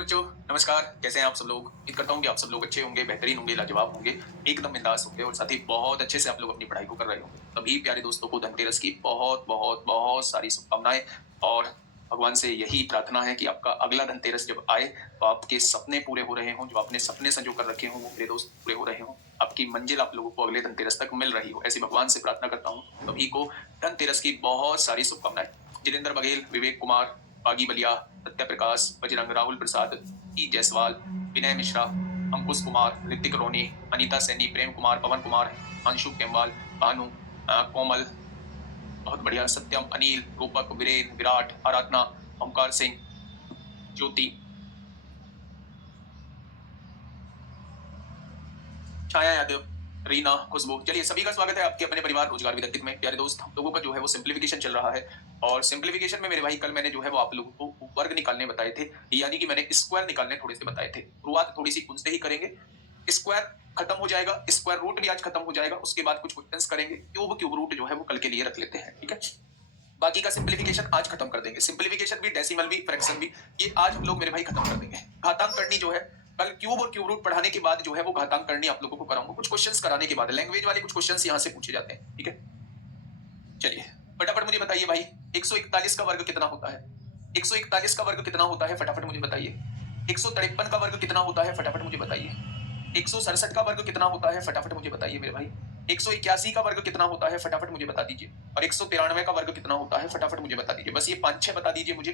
बच्चों, नमस्कार। कैसे हैं आप सब लोग? उम्मीद करता हूँ कि आप सब लोग अच्छे होंगे, बेहतरीन होंगे, लाजवाब होंगे, एकदम बिंदास होंगे और साथ ही बहुत अच्छे से आप लोग अपनी पढ़ाई को कर रहे होंगे। सभी प्यारे दोस्तों को धनतेरस की बहुत बहुत बहुत सारी शुभकामनाएं और भगवान से यही प्रार्थना है कि आपका अगला धनतेरस जब आए तो आपके सपने पूरे हो रहे हों, जो आपने सपने संजो कर रखे हों वो मेरे दोस्त पूरे हो रहे हों, आपकी मंजिल आप लोगों को अगले धनतेरस तक मिल रही हो, ऐसी भगवान से प्रार्थना करता हूँ। सभी को धनतेरस की बहुत सारी शुभकामनाएं। जितेंद्र बघेल, विवेक कुमार, बागी बलिया, सत्य प्रकाश, बजरंग, राहुल प्रसाद, ई जायसवाल, विनय मिश्रा, अंकुश कुमार, ऋतिक रोनी, अनीता सैनी, प्रेम कुमार, पवन कुमार, अंशु केमवाल, भानु, कोमल, बहुत बढ़िया, सत्यम, अनिल, रूपक, वीरेन, विराट, आराधना, ओमकार सिंह, ज्योति, छाया यादव, रीना, खुशबू। चलिए, सभी का स्वागत है आपके अपने परिवार रोजगार विदग्धिक में। प्यारे दोस्त, हम लोगों का जो है वो सिंप्लीफिकेशन चल रहा है और सिंप्लीफिकेशन में मेरे भाई कल मैंने जो है वो आप लोगों को वर्ग निकालने बताए थे, यानी कि मैंने स्क्वायर निकालने थोड़े से बताए थे। शुरुआत थोड़ी सी उनसे ही करेंगे। स्क्वायर खत्म हो जाएगा, स्क्वायर रूट भी आज खत्म हो जाएगा, उसके बाद कुछ क्वेश्चंस करेंगे। क्यूब रूट जो है वो कल के लिए रख लेते हैं, ठीक है। बाकी का सिंप्लीफिकेशन आज खत्म कर देंगे। सिंप्लीफिकेशन भी, डेसिमल भी, फ्रैक्शन भी, ये आज हम लोग मेरे भाई खत्म कर देंगे। घातांक करनी जो है कल क्यूब और क्यूब रूट पढ़ाने के बाद जो है वो घातांक करनी आप लोगों को कराऊंगा, कुछ क्वेश्चंस कराने के बाद। लैंग्वेज वाले कुछ क्वेश्चंस यहाँ से पूछे जाते हैं, ठीक है। चलिए फटाफट मुझे बताइए भाई, 141 का वर्ग कितना होता है? 141 का वर्ग कितना होता है फटाफट मुझे बताइए। 153 का वर्ग कितना होता है फटाफट मुझे बताइए। 167 का वर्ग कितना होता है फटाफट मुझे बताइए मेरे भाई। 181 का वर्ग कितना होता है फटाफट मुझे बता दीजिए। और 193 का वर्ग कितना होता है फटाफट मुझे बता दीजिए। बस ये 5-6 बता दीजिए मुझे।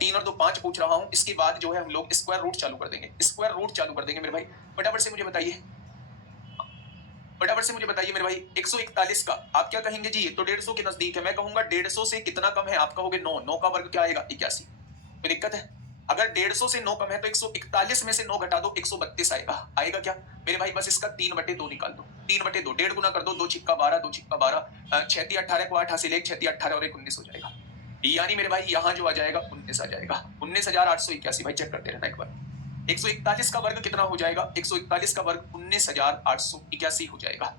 3 और 2 5 पूछ रहा हूँ, इसके बाद जो है हम लोग स्क्वायर रूट चालू कर देंगे। स्क्वायर रूट चालू कर देंगे मेरे भाई, फटाफट से मुझे बताइए, फटाफट से मुझे बताइए मेरे भाई। 141 का आप क्या कहेंगे जी? ये तो 150 के नजदीक है। मैं कहूंगा 150 से कितना कम है? आप कहोगे 9। 9 का वर्ग क्या आएगा? 81। कोई दिक्कत है? अगर 150 से 9 कम है तो 141 में से 9 घटा दो, 132 आएगा। आएगा क्या मेरे भाई? बस इसका 3/2 निकाल दो। 3/2 1.5 गुना कर दो। 2 छिक्का 12, 2 छिक्का 12, 6 × 18 को 8 हासिल, 1 6 × 18 और 1 19 हो जाएगा। यानी मेरे भाई यहाँ जो आ जाएगा 19 आ जाएगा। 19,881। भाई चेक करते रहना एक बार। 141 का वर्ग कितना हो जाएगा? 141 का वर्ग 19,881 हो जाएगा।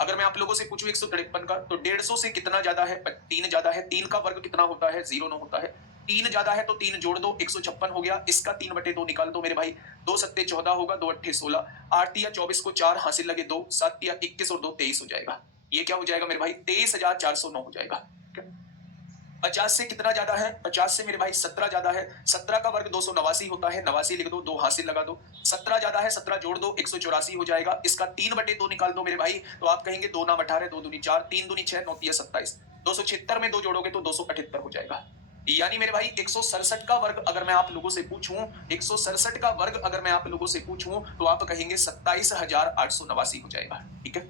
अगर मैं आप लोगों से पूछूं 153 का, तो 150 से कितना ज्यादा है? 3 ज्यादा है। 3 का वर्ग कितना होता है? 0 9 होता है। 3 ज्यादा है तो 3 जोड़ दो, 156 हो गया। इसका 3/2 निकाल दो मेरे भाई। 2 सत्ते 14 होगा, 2 अट्ठे 16, 8 तिया 24 को 4 हासिल लगे 2, 7 तिया 21 और 2 23 हो जाएगा। ये क्या हो जाएगा मेरे भाई? 23,409 हो जाएगा। 50 से कितना ज्यादा है? 50 से मेरे भाई 17 ज्यादा है। 17 का वर्ग 289 होता है। 89 लिख दो, 2 हासिल लगा दो। 17 ज्यादा है, 17 जोड़ दो, 184 हो जाएगा। इसका 3/2 निकाल दो मेरे भाई। तो आप कहेंगे 2 नाम 18, 2 दूनी 4, 3 दूनी 6, 9 तिया 27। 276 में 2 जोड़ोगे तो 278 हो जाएगा। यानी मेरे भाई 167 का वर्ग अगर मैं आप लोगों से पूछूं, 167 का वर्ग अगर मैं आप लोगों से पूछूं तो आप कहेंगे 27,889 हो जाएगा, ठीक है।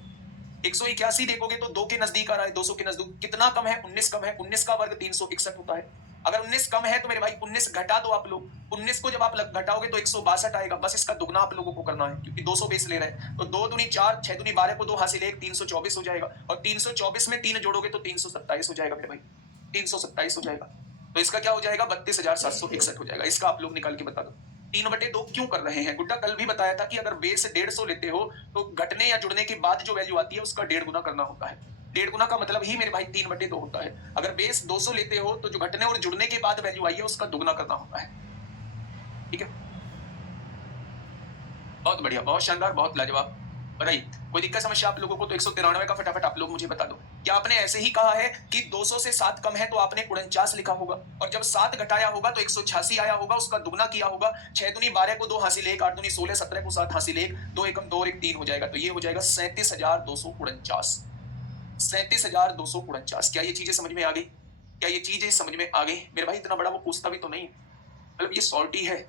181 देखोगे तो 2 के नजदीक आ रहा है, 200 के नजदीक। कितना कम है? 19 कम है। 19 का वर्ग 361 होता है। अगर 19 कम है तो मेरे भाई 19 घटा दो आप लोग। 19 को जब आप घटाओगे तो 162 आएगा। बस इसका दुगना आप लोगों को करना है क्योंकि 200 बेस ले रहे हैं। तो 2 दूनी 4, 6 दूनी 12 को 2 हासिल 1, 324 हो जाएगा। और 324 में 3 जोड़ोगे तो 327 हो जाएगा मेरे भाई। 327 हो जाएगा। तो इसका क्या हो जाएगा? 32,761 हो जाएगा। इसका आप लोग निकाल के बता दो। 3/2 क्यों कर रहे हैं? गुड्डा कल भी बताया था कि अगर बेस 150 लेते हो तो घटने या जुड़ने के बाद जो वैल्यू आती है उसका 1.5 गुना करना होता है। 1.5 गुना का मतलब ही मेरे भाई 3/2 होता है। अगर बेस 200 लेते हो तो जो घटने और जुड़ने के बाद वैल्यू आई है उसका दुगना करना होता है, ठीक है। बहुत बढ़िया, बहुत शानदार, बहुत लाजवाब। बताइए, कोई दिक्कत समस्या आप लोगों को? तो 193 का फटाफट आप लोग मुझे बता दो। क्या आपने ऐसे ही कहा है कि 200 से 7 कम है तो आपने 49 लिखा होगा, और जब 7 घटाया होगा तो 186 आया होगा, उसका दुगना किया होगा। 6 दूनी 12 को 2 हासिल 1, 8 दूनी 16, 17 को 7 हासिल 1, 2 एकम 2 और 1 3 हो जाएगा। तो ये हो जाएगा 37,249। 37,249। क्या ये चीजें समझ में आ गई? क्या ये चीजें समझ में आ गई मेरे भाई? इतना बड़ा वो पूछता भी तो नहीं, मतलब ये सॉल्ट ही है।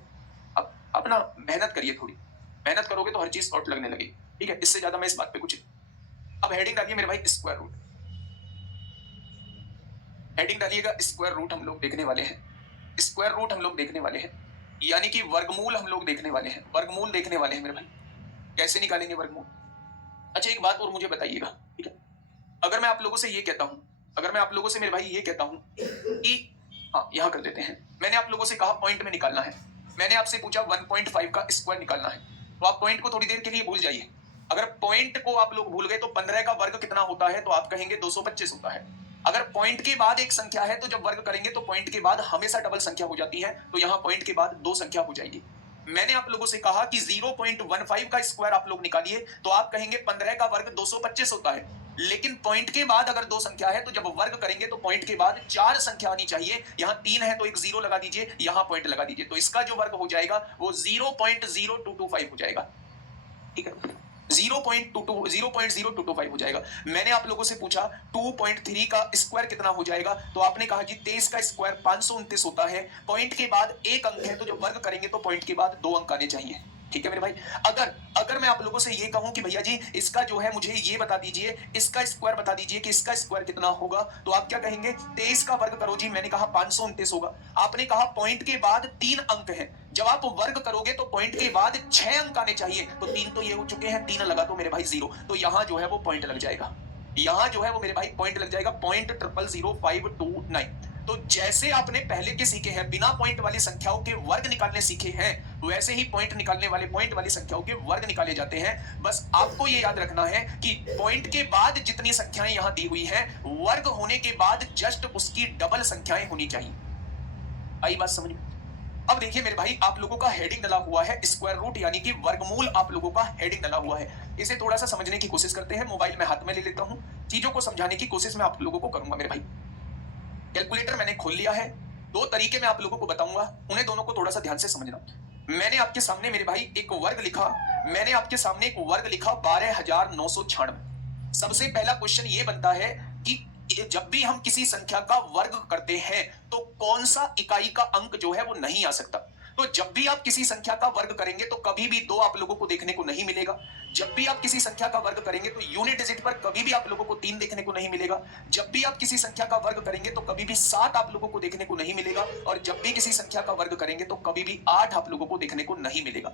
अब अपना मेहनत करिए, थोड़ी मेहनत करोगे तो हर चीज सॉर्ट लगने लगेगी, ठीक है। इससे ज्यादा मैं इस बात पे कुछ अब हेडिंग डालिए मेरे भाई, स्क्वायर रूट। हेडिंग डालिएगा स्क्वायर रूट। हम लोग देखने वाले हैं स्क्वायर रूट, हम लोग देखने वाले हैं, यानी कि वर्गमूल हम लोग देखने वाले हैं। वर्गमूल देखने वाले हैं मेरे भाई। कैसे निकालेंगे वर्गमूल? अच्छा एक बात और मुझे बताइएगा, ठीक है। अगर मैं आप लोगों से ये कहता हूं, अगर मैं आप लोगों से मेरे भाई ये कहता हूं कि हाँ यहां कर देते हैं, मैंने आप लोगों से कहा पॉइंट में निकालना है। मैंने आपसे पूछा 1.5 का स्क्वायर निकालना है, तो आप पॉइंट को थोड़ी देर के लिए भूल जाइए। अगर पॉइंट को आप लोग भूल गए तो 15 का वर्ग कितना होता है? तो आप कहेंगे 225 होता है। अगर पॉइंट के बाद एक संख्या है तो जब वर्ग करेंगे तो पॉइंट के बाद हमेशा डबल संख्या हो जाती है, तो यहाँ पॉइंट के बाद 2 संख्या हो जाएगी। मैंने आप लोगों से कहा कि 0.15 का स्क्वायर आप लोग निकालिए, तो आप कहेंगे 15 का वर्ग 225 होता है। लेकिन पॉइंट के बाद अगर दो संख्या है तो जब वर्ग करेंगे तो पॉइंट के बाद चार संख्या आनी चाहिए। यहां 3 है तो एक 0 लगा दीजिए, यहां पॉइंट लगा दीजिए, तो इसका जो वर्ग हो जाएगा वो 0.0225 हो जाएगा। ठीक है, 0.0225 हो जाएगा। मैंने आप लोगों से पूछा 2.3 का स्क्वायर कितना हो जाएगा, तो आपने कहा जी 23 का स्क्वायर 529 होता है। पॉइंट के बाद एक अंक है तो जब वर्ग करेंगे तो पॉइंट के बाद दो अंक आने चाहिए। ठीक है मेरे भाई, अगर अगर मैं आप लोगों से ये कहूं कि भैया जी इसका जो है मुझे ये बता दीजिए, इसका स्क्वायर बता दीजिए कि इसका स्क्वायर कितना होगा, तो आप क्या कहेंगे 23 का वर्ग करो जी, मैंने कहा 529 होगा। आपने कहा पॉइंट के बाद 3 अंक है, जब आप वर्ग करोगे तो पॉइंट के बाद 6 अंक आने चाहिए, तो 3 तो ये हो चुके हैं, 3 लगा तो मेरे भाई 0, तो यहां जो है वो पॉइंट लग जाएगा, यहां जो है वो मेरे भाई पॉइंट लग जाएगा 0.00529। तो जैसे आपने पहले के सीखे हैं बिना पॉइंट वाली संख्याओं के वर्ग निकालने सीखे हैं, वैसे ही पॉइंट निकालने वाले पॉइंट वाली संख्याओं के वर्ग निकाले जाते हैं। बस आपको ये याद रखना है कि पॉइंट के बाद जितनी संख्याएं यहां दी हुई हैं, वर्ग होने के बाद जस्ट उसकी डबल संख्याएं होनी चाहिए। आई बात समझ में? अब देखिए मेरे भाई, आप लोगों का हेडिंग डला हुआ है स्क्वायर रूट यानी कि वर्गमूल, आप लोगों का हेडिंग डला हुआ है। इसे थोड़ा सा समझने की कोशिश करते हैं। मोबाइल में हाथ में ले लेता हूं, चीजों को समझाने की कोशिश मैं आप लोगों को करूंगा मेरे भाई। कैलकुलेटर मैंने खोल लिया है, दो तरीके मैं आप लोगों को बताऊंगा, उन्हें दोनों को थोड़ा सा ध्यान से समझना। मैंने आपके सामने मेरे भाई एक वर्ग लिखा, मैंने आपके सामने एक वर्ग लिखा 12,996। सबसे पहला क्वेश्चन ये बनता है कि जब भी हम किसी संख्या का वर्ग करते हैं तो कौन सा इकाई का अंक जो है वो नहीं आ सकता। तो जब भी आप किसी संख्या का वर्ग करेंगे तो कभी भी 2 आप लोगों को देखने को नहीं मिलेगा। जब भी आप किसी संख्या का वर्ग करेंगे तो यूनिट डिजिट पर कभी भी आप लोगों को 3 देखने को नहीं मिलेगा। जब भी आप किसी संख्या का वर्ग करेंगे तो कभी भी 7 आप लोगों को देखने को नहीं मिलेगा, और जब भी किसी संख्या का वर्ग करेंगे तो कभी भी 8 आप लोगों को देखने को नहीं मिलेगा।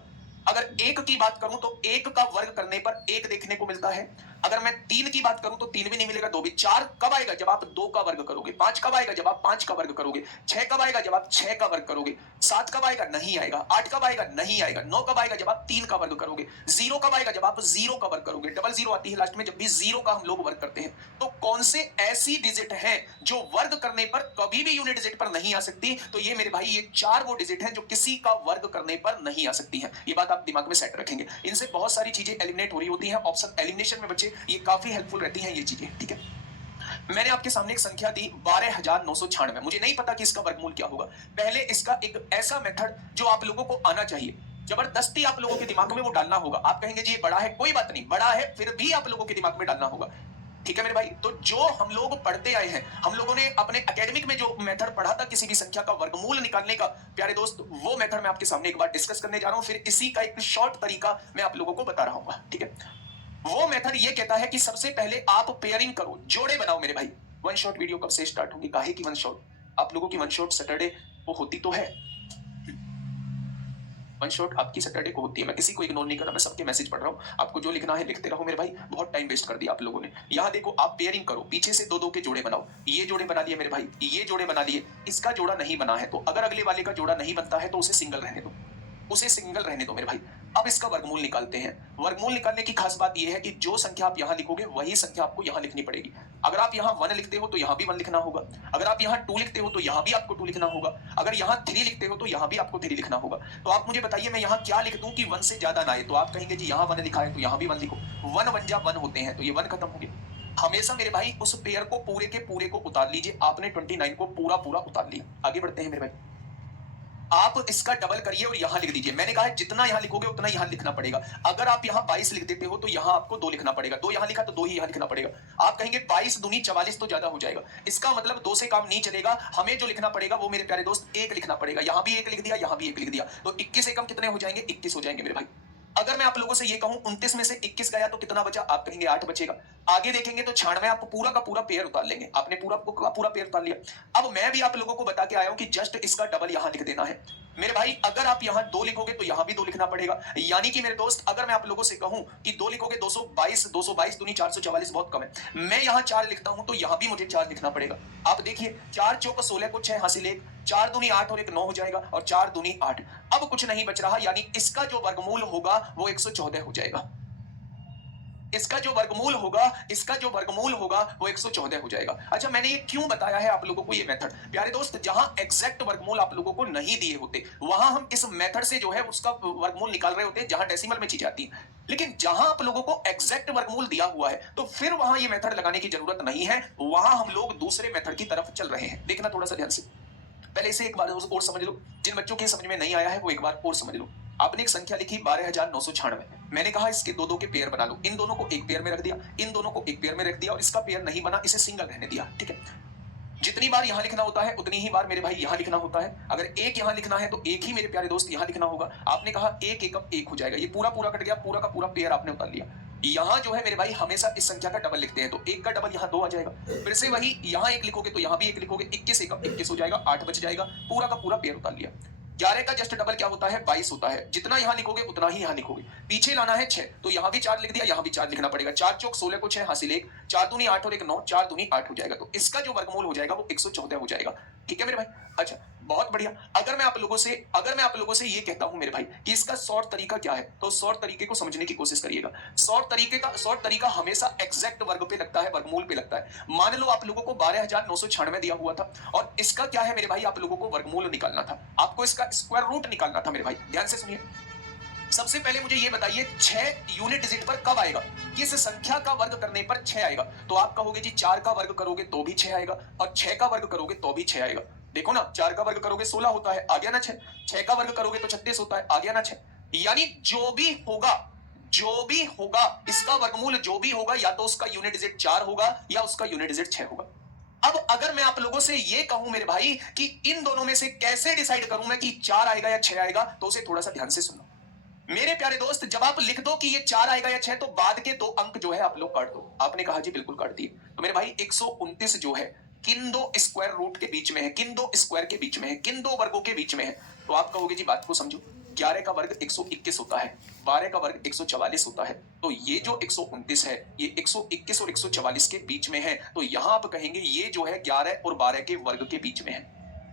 अगर 1 की बात करूं तो 1 का वर्ग करने पर 1 देखने को मिलता है। अगर मैं 3 की बात करूं तो 3 भी नहीं मिलेगा, 2 भी। 4 कब आएगा? जब आप 2 का वर्ग करोगे। 5 कब आएगा? जब आप 5 का वर्ग करोगे। 6 कब आएगा? जब आप 6 का वर्ग करोगे। 7 कब आएगा? नहीं आएगा। 8 कब आएगा? नहीं आएगा। 9 कब आएगा? जब आप 3 का वर्ग करोगे। 0 कब आएगा? जब आप 0 का वर्ग करोगे। डबल 0 आती है लास्ट में जब भी 0 का हम लोग वर्ग करते हैं। तो कौन से ऐसी डिजिट हैं जो वर्ग करने पर कभी भी यूनिट डिजिट पर नहीं आ सकती? तो ये मेरे भाई ये 4 वो डिजिट हैं जो किसी का वर्ग करने पर नहीं आ सकती हैं। ये बात आप दिमाग में सेट रखें। इनसे बहुत सारी चीजें एलिमिनेट हो रही होती हैं। ऑप्शन एलिमिनेशन में बच्चे ये काफी हेल्पफुल रहती हैं ये चीजें। ठीक है, मैंने आपके सामने एक संख्या दी 12,996। मुझे नहीं पता कि इसका वर्गमूल क्या होगा। पहले इसका एक ऐसा मेथड जो आप लोगों को आना चाहिए, जबरदस्ती आप लोगों के दिमाग में वो डालना होगा। आप कहेंगे जी ये बड़ा है, कोई बात नहीं, बड़ा है फिर भी आप लोगों के दिमाग में डालना होगा। ठीक है मेरे भाई, तो जो हम लोग पढ़ते आए हैं, हम लोगों ने अपने एकेडमिक में जो मेथड पढ़ा था किसी भी संख्या का वर्गमूल निकालने का, प्यारे दोस्त, वो मेथड मैं आपके सामने एक बार डिस्कस करने जा रहा हूं। फिर इसी का एक शॉर्ट तरीका मैं आप लोगों को बता रहा हूं। ठीक है, वो मेथड ये कहता है कि सबसे पहले आप पेयरिंग करो, जोड़े बनाओ मेरे भाई। वन शॉट वीडियो कब से स्टार्ट होगी? काहे की वन शॉट? आप लोगों की वन शॉट सैटरडे को होती तो है। वन शॉट आपकी सैटरडे को होती है। मैं किसी को इग्नोर नहीं कर रहा, मैं सबके मैसेज पढ़ रहा हूँ। आपको जो लिखना है लिखते रहो मेरे भाई, बहुत टाइम वेस्ट कर दिया आप लोगों ने। यहाँ देखो, आप पेयरिंग करो, पीछे से 2-2 के जोड़े बनाओ। ये जोड़े बना लिए मेरे भाई, ये जोड़े बना लिए, इसका जोड़ा नहीं बना है तो अगर अगले वाले का जोड़ा नहीं बनता है तो उसे सिंगल रहने दो, उसे सिंगल रहने दो मेरे भाई। अब इसका वर्गमूल निकालते हैं। वर्गमूल निकालने की खास बात यह है कि जो संख्या आप यहां लिखोगे वही संख्या आपको यहां लिखनी पड़ेगी। अगर आप यहां 1 लिखते हो तो यहां भी 1 लिखना होगा। अगर आप यहां 2 लिखते हो तो यहां भी आपको 2 लिखना होगा। अगर यहां 3 लिखते हो तो यहां भी आपको 3 लिखना होगा। तो आप मुझे बताइए मैं यहां क्या लिख दूं कि 1 से ज्यादा ना आए? तो आप कहेंगे जी यहां 1 लिखा है तो यहां भी 1 लिखो। 1 1 जा 1 होते हैं तो ये 1 खत्म हो गया। हमेशा मेरे भाई उस पेयर को पूरे के पूरे को उतार लीजिए। आपने 29 को पूरा पूरा उतार लिया। आगे बढ़ते हैं मेरे भाई, आप इसका डबल करिए और यहां लिख दीजिए। मैंने कहा है जितना यहां लिखोगे उतना यहां लिखना पड़ेगा। अगर आप यहां 22 लिख देते हो तो यहां आपको 2 लिखना पड़ेगा। 2 यहां लिखा तो 2 ही यहां लिखना पड़ेगा। आप कहेंगे 22 दूनी 44 तो ज्यादा हो जाएगा। इसका मतलब 2 से काम नहीं चलेगा। हमें जो लिखना पड़ेगा वो मेरे प्यारे दोस्त 1 लिखना पड़ेगा। यहां भी 1 लिख दिया, यहां भी 1 लिख दिया, तो 21 एकम कितने हो जाएंगे? 21 हो जाएंगे मेरे भाई। अगर मैं आप लोगों से ये कहूं 29 में से 21 गया तो कितना बचा? आप कहेंगे 8 बचेगा। आगे देखेंगे तो 96 आप पूरा का पूरा पेयर उतार लेंगे। आपने पूरा का पूरा पेयर उतार लिया। अब मैं भी आप लोगों को बता के आया हूं कि जस्ट इसका डबल यहां लिख देना है मेरे भाई। अगर आप यहां 2 लिखोगे तो यहां भी 2 लिखना पड़ेगा। यानी कि मेरे दोस्त अगर मैं आप लोगों से कहूं कि 2 लिखोगे 222 दूनी 444 बहुत कम है। मैं यहां 4 लिखता हूं तो यहां भी मुझे 4 लिखना पड़ेगा। आप देखिए 4 चौक 16 को 6 हासिल 1, 4 दूनी 8 और 1 9 हो जाएगा, और 4 दूनी 8। अब कुछ नहीं बच रहा, यानी इसका जो वर्गमूल होगा वो 114 हो जाएगा। इसका जो वर्गमूल होगा वो 114 हो जाएगा। अच्छा, मैंने ये क्यों बताया है आप लोगों को ये मेथड? प्यारे दोस्त, जहां एग्जैक्ट वर्गमूल आप लोगों को नहीं दिए होते वहां हम इस मेथड से जो है उसका वर्गमूल निकाल रहे होते हैं, जहां डेसिमल में चीजें आती हैं। लेकिन जहां आप लोगों को एग्जैक्ट वर्गमूल दिया हुआ है तो फिर वहां ये मेथड लगाने की जरूरत नहीं है, वहां हम लोग दूसरे मेथड की तरफ चल रहे हैं। देखना थोड़ा सा ध्यान से, पहले इसे एक बार और समझ लो। जिन बच्चों के समझ में नहीं आया है वो एक बार और समझ लो। आपने एक संख्या लिखी 12,996, मैंने कहा इसके दो दो के पेयर बना लो, इन दोनों को एक पेयर में रख दिया, इन दोनों को एक पेयर में रख दिया, और इसका पेयर नहीं बना, इसे सिंगल रहने दिया। ठीक है, जितनी बार यहां लिखना होता है उतनी ही बार मेरे भाई यहां लिखना होता है। अगर एक यहां लिखना है तो एक ही मेरे प्यारे दोस्त यहां लिखना होगा। आपने कहा एक एकम एक हो जाएगा, ये पूरा पूरा कट गया, पूरा का पूरा पेयर आपने उतार लिया। यहां जो है मेरे भाई हमेशा इस संख्या का डबल लिखते हैं, तो एक का डबल यहां 2 आ जाएगा। फिर से वही, यहां एक लिखोगे तो यहां भी एक लिखोगे, 21 एकम 21 हो जाएगा, 8 बच जाएगा, पूरा का पूरा पेयर उतार लिया। 11 का जस्ट डबल क्या होता है? 22 होता है। जितना यहां लिखोगे उतना ही यहां लिखोगे। पीछे लाना है 6, तो यहां भी 4 लिख दिया, यहां भी 4 लिखना पड़ेगा। 4 चौक 16 को 6 हासिल 1, 4 दूनी 8 और 1 9, 4 दूनी 8 हो जाएगा। तो इसका जो वर्गमूल हो जाएगा वो 114 हो जाएगा। ठीक है मेरे भाई? अच्छा, बहुत बढ़िया। अगर मैं आप लोगों से ये कहता हूं मेरे भाई कि इसका शॉर्ट तरीका क्या है, तो शॉर्ट तरीके को समझने की कोशिश करिएगा। शॉर्ट तरीका हमेशा एग्जैक्ट वर्ग पे लगता है, वर्गमूल पे लगता है। मान लो आप लोगों को 12,996 दिया हुआ था और इसका क्या है मेरे भाई, आप लोगों को वर्गमूल निकालना था, आपको इसका स्क्वायर रूट निकालना था। मेरे भाई ध्यान से सुनिए, सबसे पहले मुझे ये बताइए 6 यूनिट डिजिट पर कब आएगा? किस संख्या का वर्ग करने पर 6 आएगा? तो आप कहोगे जी 4 का वर्ग करोगे तो भी 6 आएगा, और 6 का वर्ग करोगे तो भी 6 आएगा। देखो ना, 4 का वर्ग करोगे 16 होता है, आ गया ना 6। 6 का वर्ग करोगे तो 36 होता है, आ गया ना 6। यानी जो भी होगा इसका वर्गमूल जो भी होगा, या तो उसका यूनिट डिजिट 4 होगा या उसका यूनिट डिजिट 6 होगा। अब अगर मैं आप लोगों से ये कहूं मेरे भाई कि इन दोनों में से कैसे डिसाइड करूं मैं कि 4 आएगा या 6 आएगा, तो उसे थोड़ा सा ध्यान से सुनो मेरे प्यारे दोस्त। जब आप लिख दो कि ये 4 आएगा या 6, तो बाद के 2 अंक जो है आप लोग काट दो। आपने कहा जी बिल्कुल काट दिए। तो मेरे भाई 129 जो है किन दो स्क्वायर रूट के बीच में है, किन दो स्क्वायर के बीच में है, किन दो वर्गों के बीच में है? तो आप कहोगे जी बात को समझो, 11 का वर्ग 121 होता है, 12 का वर्ग 144 होता है, तो ये जो 129 है ये 121 और 144 के बीच में है। तो यहां आप कहेंगे ये जो है 11 और 12 के वर्ग के बीच में है।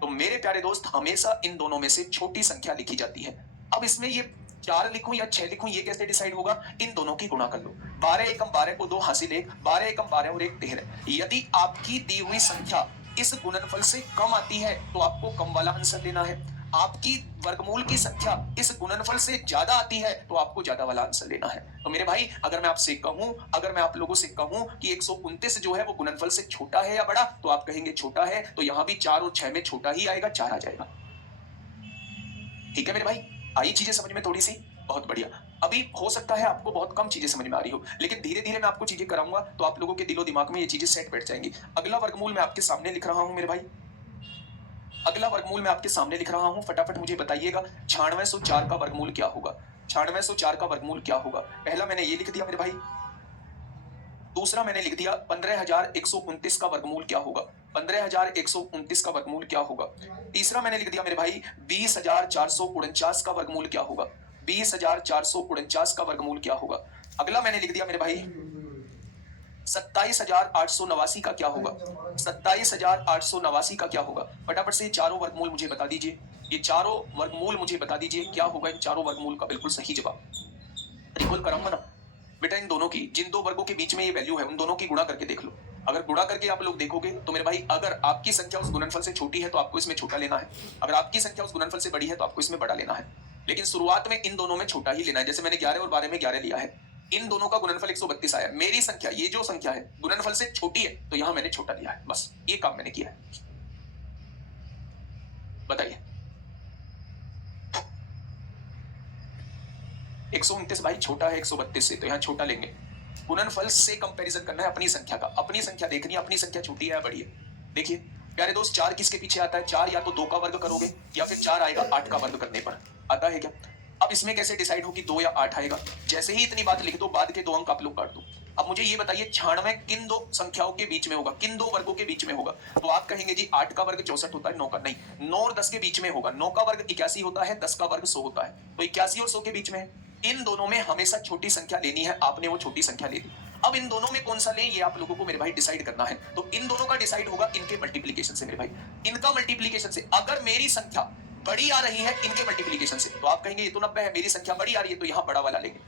तो मेरे प्यारे दोस्त हमेशा इन दोनों में से छोटी संख्या लिखी जाती है। अब इसमें ये 4 लिखूं या 6 लिखूं, ये कैसे डिसाइड होगा? इन दोनों की गुणा कर लो। 12 एकम 12 को 2 हासिल 1, 12 एकम 12 और 1 13। यदि आपकी दी हुई संख्या इस गुणनफल से कम आती है तो आपको कम वाला आंसर लेना है। आपकी वर्गमूल की संख्या इस गुणनफल से ज्यादा आती है तो आपको ज्यादा वाला आंसर लेना है। तो मेरे भाई अगर मैं आप लोगों से कहूं कि 129 जो है वो गुणनफल से छोटा है या बड़ा, तो आप कहेंगे छोटा है, तो यहां भी 4 और 6 में छोटा ही आएगा, 4 आ जाएगा। ठीक है मेरे भाई, आई चीजें समझ में थोड़ी सी? बहुत बढ़िया। अभी हो सकता है आपको बहुत कम चीजें समझ में आ रही हो, लेकिन धीरे धीरे मैं आपको चीजें कराऊंगा तो आप लोगों के दिलो दिमाग में ये चीजें सेट बैठ जाएंगी। अगला वर्गमूल मैं आपके सामने लिख रहा हूं मेरे भाई, अगला वर्गमूल मैं आपके सामने लिख रहा हूं, फटाफट मुझे बताइएगा 9604 का वर्गमूल क्या होगा? 9604 का वर्गमूल क्या होगा? पहला मैंने ये लिख दिया मेरे भाई, दूसरा मैंने लिख दिया 15,129 का वर्गमूल क्या होगा? 15,129 का वर्गमूल क्या होगा? तीसरा मैंने लिख दिया मेरे भाई 20,449 का वर्गमूल क्या होगा? 20,449 का वर्गमूल क्या होगा? अगला मैंने लिख दिया मेरे भाई 27,889 का क्या होगा? 27,889 का क्या होगा? फटाफट से चारों वर्गमूल मुझे बता दीजिए, ये चारों वर्गमूल मुझे बता दीजिए क्या होगा इन चारों वर्गमूल का बिल्कुल सही जवाब। रिकॉल कराऊंगा ना बेटा, इन दोनों की, जिन दो वर्गों के बीच में ये वैल्यू है उन दोनों की गुणा करके देख लो। अगर गुणा करके आप लोग देखोगे तो मेरे भाई अगर आपकी संख्या उस गुणनफल से छोटी है तो आपको इसमें छोटा लेना है, अगर आपकी संख्या उस गुणनफल से बड़ी है तो आपको इसमें बड़ा लेना है। लेकिन शुरुआत में इन दोनों में छोटा ही लेना है। जैसे मैंने 11 और 12 में 11 लिया है, इन दोनों का गुणनफल 132 आया, मेरी संख्या ये जो संख्या है गुणनफल से छोटी है तो यहां मैंने छोटा लिया है, बस ये काम मैंने किया है। बताइए 129 भाई छोटा है 132 से, तो यहां छोटा लेंगे। गुणनफल से कंपैरिजन करना है अपनी संख्या का, अपनी संख्या देखनी है अपनी संख्या छोटी है या बड़ी है। देखिए प्यारे दोस्त 4 किसके पीछे आता है? 4 या तो 2 का वर्ग करोगे या फिर 4 आएगा 8 का वर्ग करने पर, आता है क्या? अब इसमें कैसे डिसाइड हो कि 2 या 8 आएगा? जैसे ही इतनी बात लिख दो बाद के 2 अंक आप लोग काट दो। अब मुझे ये बताइए 96 किन दो संख्याओं के बीच में होगा, किन दो वर्गों के बीच में होगा? तो आप कहेंगे जी 8 का वर्ग 64 होता है, 9 का नहीं, 9 और 10 के बीच में होगा। 9 का वर्ग 81 होता है, 10 का वर्ग 100 होता है, तो 81 और 100 के बीच में है। इन दोनों में हमेशा छोटी संख्या लेनी है, आपने वो छोटी संख्या ले ली। अब इन दोनों में कौन सा लें ये आप लोगों को मेरे भाई डिसाइड करना है। तो इन दोनों का डिसाइड होगा इनके मल्टीप्लिकेशन से मेरे भाई, इनका मल्टीप्लिकेशन से। अगर मेरी संख्या बड़ी आ रही है इनके मल्टीप्लिकेशन से तो आप कहेंगे ये तो 90 है, मेरी संख्या बड़ी आ रही है तो यहां बड़ा वाला लेंगे।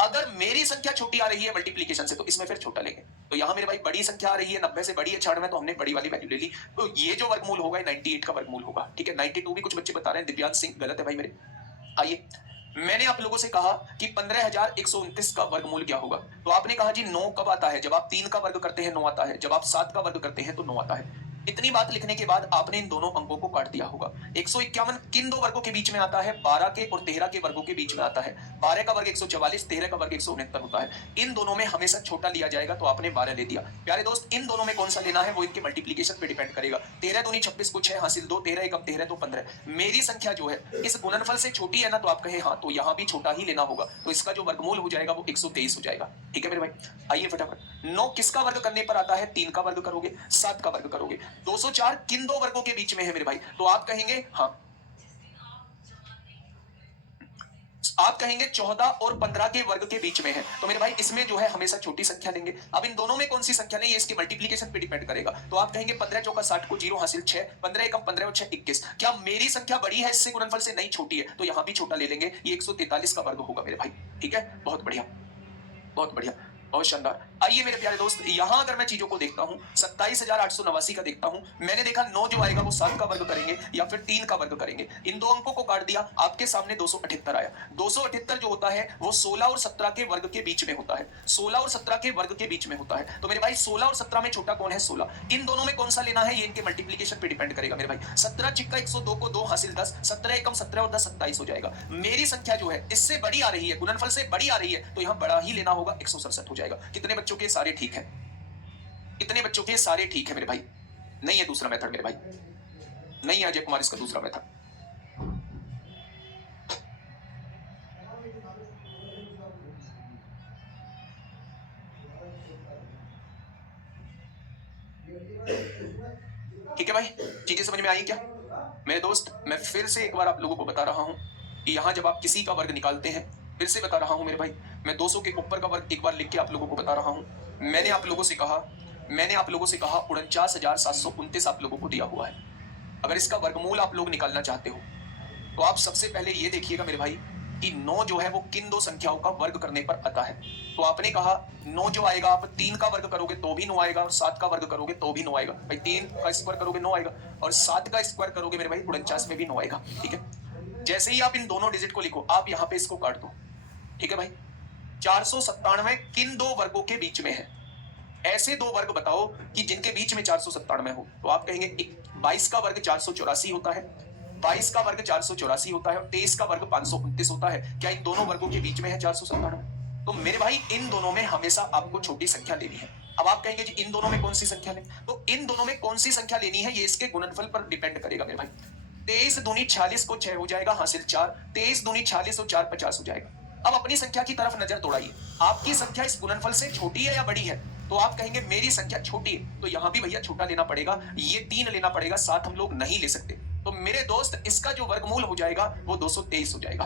अगर मेरी संख्या छोटी आ रही है मल्टीप्लीकेशन से तो इसमें फिर छोटा लेंगे। तो यहाँ मेरे भाई बड़ी संख्या आ रही है, 90 से बड़ी है 96, तो हमने बड़ी वाली वैल्यू ले ली। तो ये जो वर्गमूल होगा 98 का वर्गमूल होगा। ठीक है, 92 भी कुछ बच्चे बता रहे हैं, दिव्यांश सिंह गलत है भाई मेरे। आइए, मैंने आप लोगों से कहा कि 15,129 का वर्गमूल क्या होगा, तो आपने कहा जी 9 कब आता है, जब आप 3 का वर्ग करते हैं 9 आता है, जब आप 7 का वर्ग करते हैं तो 9 आता है। इतनी बात लिखने के बाद आपने इन दोनों अंकों को काट दिया होगा। 151 किन दो वर्गों के बीच में आता है, 12 के और 13 के वर्गों के बीच में आता है। 12 का वर्ग 144, 13 का वर्ग 169 होता है। इन दोनों में हमेशा छोटा लिया जाएगा, तो आपने 12 ले दिया। प्यारे दोस्त, इन दोनों में कौन सा लेना है वो इनके मल्टीप्लीकेशन पे डिपेंड करेगा। 13 दूनी 26 को 6 हासिल 2, 13 एकम 13 तो 15। मेरी संख्या जो है इस गुणनफल से छोटी है ना, तो आप कहे हाँ, तो यहाँ भी छोटा ही लेना होगा, तो इसका जो वर्गमूल हो जाएगा वो 123 हो जाएगा। ठीक है मेरे भाई, आइए फटाफट। 9 किसका वर्ग करने पर आता है, 3 का वर्ग करोगे, 7 का वर्ग करोगे। 204 किन दो वर्गों के बीच में है मेरे भाई, तो आप कहेंगे हाँ, आप कहेंगे 14 और 15 के वर्ग के बीच में है, तो मेरे भाई इसमें जो है हमेशा छोटी संख्या लेंगे। अब इन दोनों में कौन सी संख्या लें, ये इसके मल्टीप्लीकेशन पे डिपेंड करेगा। तो आप कहेंगे 15 चौका 60 को 0 हासिल 6, 15 एकम 15 और 6 21। क्या मेरी संख्या बड़ी है इससे गुणनफल से, नहीं छोटी है, तो यहां भी छोटा ले लेंगे। ये 143 का वर्ग होगा मेरे भाई। ठीक है, बहुत बढ़िया, बहुत बढ़िया, बहुत शानदार। आइए मेरे प्यारे दोस्त, यहां अगर मैं चीजों को देखता हूं 27,889 का देखता हूं, मैंने देखा 9 जो आएगा वो 7 का वर्ग करेंगे या फिर 3 का वर्ग करेंगे। इन दो अंकों को काट दिया, आपके सामने 278 आया। 278 जो होता है वो 16 और 17 के वर्ग के बीच में होता है। 16 और 17 के वर्ग के बीच में होता है। तो मेरे भाई 16 और 17 में छोटा कौन है, 16। इन दोनों में कौन सा लेना है, ये इनके मल्टीप्लीकेशन पे डिपेंड करेगा मेरे भाई। 17 चिक्का 102 को 2 हासिल 10, 17 एकम 17 और 10 27 हो जाएगा। मेरी संख्या जो है इससे बड़ी आ रही है, गुणनफल से बड़ी आ रही है, तो यहाँ बड़ा ही लेना होगा, 167 हो जाएगा। कितने बच्चों के सारे ठीक है, कितने बच्चों के सारे ठीक है मेरे भाई। नहीं है दूसरा मेथड मेरे भाई, नहीं है अजय कुमार इसका दूसरा मेथड। ठीक है भाई, चीजें समझ में आई क्या मेरे दोस्त। मैं फिर से एक बार आप लोगों को बता रहा हूं कि यहां जब आप किसी का वर्ग निकालते हैं, फिर से बता रहा हूं मेरे भाई, मैं 200 के ऊपर का वर्ग एक बार लिख के आप लोगों को बता रहा हूं। मैंने आप लोगों से कहा 49,729 आप लोगों को दिया हुआ है। अगर इसका वर्गमूल आप लोग निकालना चाहते हो तो आप सबसे पहले ये देखिएगा मेरे भाई कि 9 जो है वो किन दो संख्याओं का वर्ग करने पर आता है। तो आपने कहा 9 जो आएगा, आप 3 का वर्ग करोगे तो भी 9 आएगा, और 7 का वर्ग करोगे तो भी 9 आएगा। भाई 3 का स्क्वायर करोगे 9 आएगा, और 7 का स्क्वायर करोगे मेरे भाई 49 में भी 9 आएगा। ठीक है, जैसे ही आप इन दोनों डिजिट को लिखो, आप यहाँ पे इसको काट दो। ठीक है भाई, 497 किन दो वर्गों के बीच में है, ऐसे दो वर्ग बताओ कि जिनके बीच में 497 हो। तो आप कहेंगे 22 का वर्ग 484 होता है, 22 का वर्ग 484 होता है, और 23 का वर्ग 529 होता है। क्या इन दोनों वर्गों के बीच में है 497? तो मेरे भाई इन दोनों में हमेशा आपको छोटी संख्या लेनी है। अब आप कहेंगे जी इन दोनों में कौन सी संख्या लें, तो इन दोनों में कौन सी संख्या लेनी है ये इसके गुणनफल पर डिपेंड करेगा मेरे भाई। 23 दूनी 46 को 6 हो जाएगा हासिल 4, 23 दूनी 46 और 4 50 हो जाएगा। अब अपनी संख्या की तरफ नजर दौड़ाइए, आपकी संख्या इस गुणनफल से छोटी है या बड़ी है, तो आप कहेंगे मेरी संख्या छोटी है, तो यहां भी भैया छोटा लेना पड़ेगा, ये 3 लेना पड़ेगा, 7 हम लोग नहीं ले सकते। तो मेरे दोस्त इसका जो वर्गमूल हो जाएगा वो 223 हो जाएगा।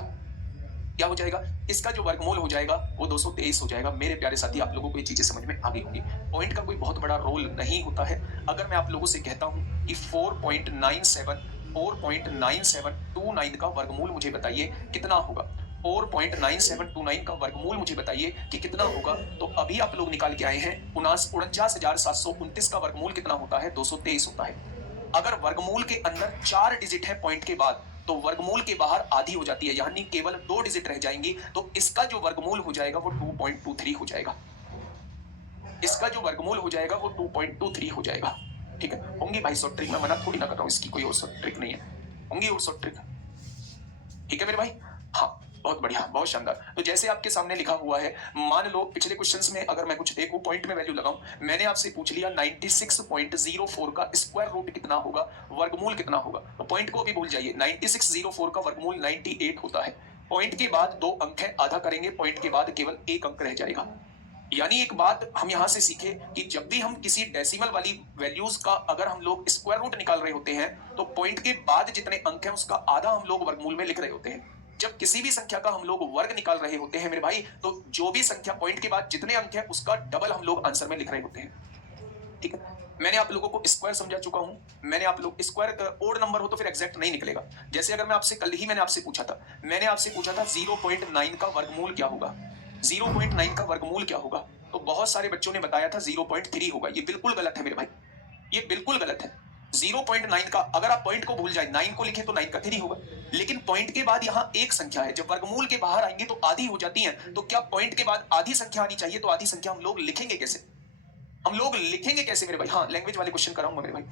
क्या हो जाएगा, इसका जो वर्गमूल हो जाएगा वो 223 हो जाएगा। मेरे प्यारे साथी, आप लोगों को ये चीजें समझ में आ गई होंगी। पॉइंट का कोई बहुत बड़ा रोल नहीं होता है। अगर मैं आप लोगों से कहता हूं कि 4.9729 का वर्गमूल मुझे बताइए कितना होगा, 4.9729 का वर्गमूल मुझे बताइए कि कितना होगा, तो अभी आप लोग निकाल के आए हैं 49,729 का वर्गमूल कितना होता है, 223 होता है। अगर वर्गमूल के अंदर 4 डिजिट है पॉइंट के बाद, तो वर्गमूल के बाहर आधी हो जाती है, यानी केवल 2 डिजिट रह जाएंगी, तो इसका जो वर्गमूल हो जाएगा वो 2.23 हो जाएगा। इसका जो वर्गमूल हो जाएगा वो 2.23 हो जाएगा। ठीक है, होंगी भाई शॉर्ट ट्रिक, मैं मना थोड़ी ना कर रहा हूं, इसकी कोई और शॉर्ट ट्रिक नहीं है, होंगी और शॉर्ट ट्रिक। ठीक है मेरे भाई, हाँ बहुत बढ़िया, बहुत शानदार। तो जैसे आपके सामने लिखा हुआ है, मान लो पिछले क्वेश्चंस में अगर मैं कुछ देखूं, पॉइंट में वैल्यू लगाऊं, मैंने आपसे पूछ लिया 96.04 का स्क्वायर रूट कितना होगा, वर्गमूल कितना होगा, तो पॉइंट को भी भूल जाइए। 9604 का वर्गमूल 98 होता है। पॉइंट के बाद 2 अंक है, आधा करेंगे, पॉइंट के बाद केवल 1 अंक रह जाएगा। यानी एक बात हम यहां से सीखे कि जब भी हम किसी डेसिमल वाली वैल्यूज का अगर हम लोग स्क्वायर रूट निकाल रहे होते हैं, तो पॉइंट के बाद जितने अंक हैं उसका आधा हम लोग वर्गमूल में लिख रहे होते हैं। जब किसी भी संख्या का हम लोग वर्ग निकाल रहे होते हैं मेरे भाई, तो जो भी संख्या पॉइंट के बाद जितने अंक है उसका डबल हम लोग आंसर में लिख रहे होते हैं। ठीक है, मैंने आप लोगों को स्क्वायर समझा चुका हूं। मैंने आप लोग स्क्वायर ओड नंबर हो तो फिर एग्जैक्ट नहीं निकलेगा। जैसे अगर मैं आपसे कल ही मैंने आपसे पूछा था 0.9 का वर्गमूल क्या होगा, 0.9 का वर्गमूल क्या होगा? तो बहुत सारे बच्चों ने बताया था 0.3 होगा। ये बिल्कुल गलत है मेरे भाई, ये बिल्कुल गलत है। 0.9 का, अगर आप पॉइंट को भूल जाए, 9 को लिखे तो 9 का 3 होगा, लेकिन पॉइंट के बाद यहाँ एक संख्या है, जब वर्गमूल के बाहर आएंगे तो आधी हो जाती है, तो क्या पॉइंट के बाद आधी संख्या आनी चाहिए? तो आधी संख्या हम लोग लिखेंगे कैसे? हम लोग लिखेंगे कैसे मेरे भाई? हाँ, लैंग्वेज वाले क्वेश्चन कराऊंगा मेरे भाई,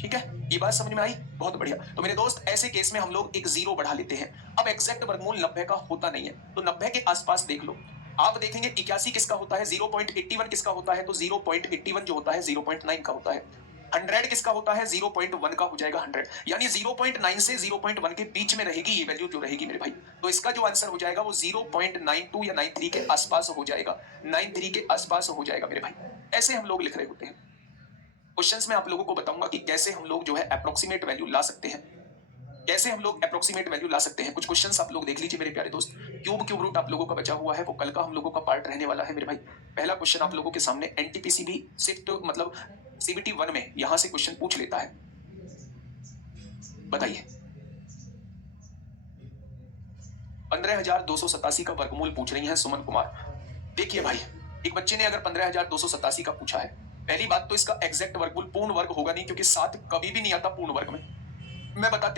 ठीक है? ये बात समझ में आई? बहुत बढ़िया। तो मेरे दोस्त, ऐसे केस में हम लोग एक जीरो बढ़ा लेते हैं। अब एग्जैक्ट वर्गमूल 90 का होता नहीं है, तो 90 के आसपास देख लो। आप देखेंगे 81 किसका होता है, 0.81 किसका होता है, तो 0.81 जो होता है 0.9 का होता है। 100 किसका होता है, 0.1 का हो जाएगा 100, यानी 0.9 से 0.1 के बीच में रहेगी ये वैल्यू जो रहेगी मेरे भाई। तो इसका जो आंसर हो जाएगा वो 0.92 या 93 के आसपास हो जाएगा, 93 के आसपास हो जाएगा मेरे भाई। ऐसे हम लोग लिख रहे होते हैं। क्वेश्चंस में आप लोगों को बताऊंगा कि कैसे हम लोग जो है अप्रोक्सीमेट वैल्यू ला सकते हैं, कैसे हम लोग अप्रोक्सीमेट वैल्यू ला सकते हैं। कुछ क्वेश्चंस आप लोग देख लीजिए मेरे प्यारे दोस्त। क्यूब रूट आप लोगों का बचा हुआ है, वो कल का हम लोगों का पार्ट रहने वाला है मेरे भाई। पहला क्वेश्चन आप लोगों के सामने एनटीपीसी भी शिफ्ट मतलब सीबीटी 1 में यहां से क्वेश्चन पूछ लेता है। बताइए, 15,287 का वर्गमूल पूछ रही है सुमन कुमार। देखिए भाई, एक बच्चे ने अगर 15,287 का पूछा है, पहली बात तो इसका एग्जैक्ट वर्गमूल पूर्ण वर्ग होगा नहीं, क्योंकि 7 कभी भी नहीं आता पूर्ण वर्ग में। मैं बता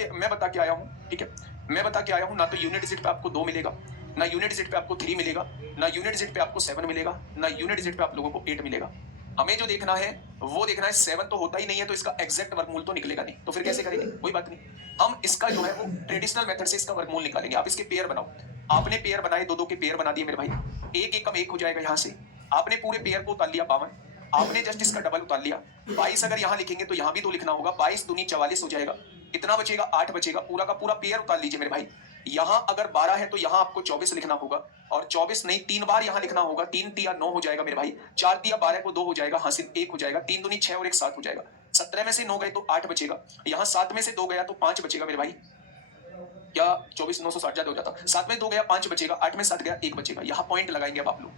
के आया हूं, ठीक है? मैं बता के आया हूं, ना तो यूनिट डिजिट पे आपको 2 मिलेगा, ना यूनिट डिजिट पे आपको 3 मिलेगा, ना यूनिट डिजिट पे आपको 7 मिलेगा, ना यूनिट डिजिट पे आप लोगों को 8 मिलेगा। हमें जो देखना है वो देखना है 7 तो होता ही नहीं है, तो इसका एग्जैक्ट वर्गमूल तो निकलेगा नहीं। तो फिर कैसे करेंगे? कोई बात नहीं, हम इसका जो है वो ट्रेडिशनल मेथड से इसका वर्गमूल निकालेंगे। आप इसके पेयर बनाओ। आपने पेयर बनाए, 2-2 के पेयर बना दिए मेरे भाई। एक एकम 1 हो जाएगा यहाँ से। आपने पूरे पेयर को उतार लिया 52, आपने जस्ट इसका डबल उतार लिया 22। अगर यहाँ लिखेंगे तो यहाँ भी 2 लिखना होगा, 22 दूनी 44 हो जाएगा। कितना बचेगा? 8 बचेगा। पूरा का पूरा पेयर उतार लीजिए मेरे भाई। यहाँ अगर 12 है तो यहाँ आपको 24 लिखना होगा, और 24 नहीं 3 बार यहाँ लिखना होगा। 3 तिया 9 हो जाएगा मेरे भाई, 4 तिया 12 को 2 हो जाएगा, हासिल 1 हो जाएगा। 3 दूनी 6 और 1 7 हो जाएगा। 17 में से 9 गए तो 8 बचेगा, यहाँ 7 में से 2 गया तो 5 बचेगा मेरे भाई। क्या 24 960 ज्यादा हो जाता? 7 में 2 गया 5 बचेगा, 8 में 7 गया 1 बचेगा। यहाँ पॉइंट लगाएंगे अब आप लोग,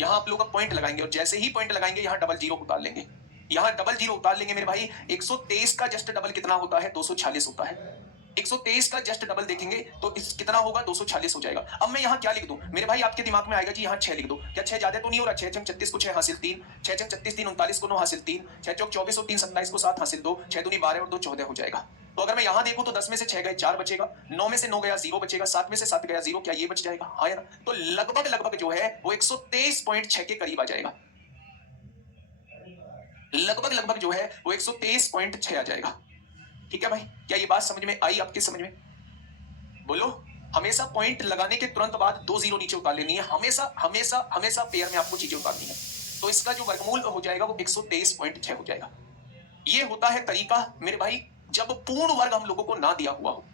यहाँ आप लोग अब पॉइंट लगाएंगे, और जैसे ही पॉइंट लगाएंगे यहाँ डबल जीरो उतार लेंगे। यहाँ डबल जीरो उतार लेंगे मेरे भाई। 123 का जस्ट डबल कितना होता है? 246 होता है। 123 का जस्ट डबल देखेंगे तो इस कितना होगा? 246 हो जाएगा। अब मैं यहाँ क्या लिख दूं मेरे भाई? आपके दिमाग में आएगा जी यहाँ 6 लिख दो। क्या 6 ज्यादा तो नहीं हो रहा? 6 36 को 6 हासिल 3, 6 36 3 39 को 9 हासिल 3, 6 24 और 3 27 को 7 हासिल 2, 6 दूनी 12 और 2 14 हो जाएगा। तो अगर मैं यहाँ देखूं तो 10 में से 6 गए 4 बचेगा, 9 में से 9 गया 0 बचेगा, 7 में से 7 गया 0, क्या ये बच जाएगा? हाँ या ना? तो लगभग जो है वो 123.6 के करीब आ जाएगा। लगभग जो है वो 123.6 आ जाएगा। ठीक है भाई, क्या ये बात समझ में आई आपकी? समझ में बोलो। हमेशा पॉइंट लगाने के तुरंत बाद 2 जीरो नीचे उतार लेनी है। हमेशा पेयर में आपको चीजें उतारनी है। तो इसका जो वर्गमूल हो जाएगा वो 123.6 हो जाएगा। ये होता है तरीका मेरे भाई, जब पूर्ण वर्ग हम लोगों को ना दिया हुआ हो,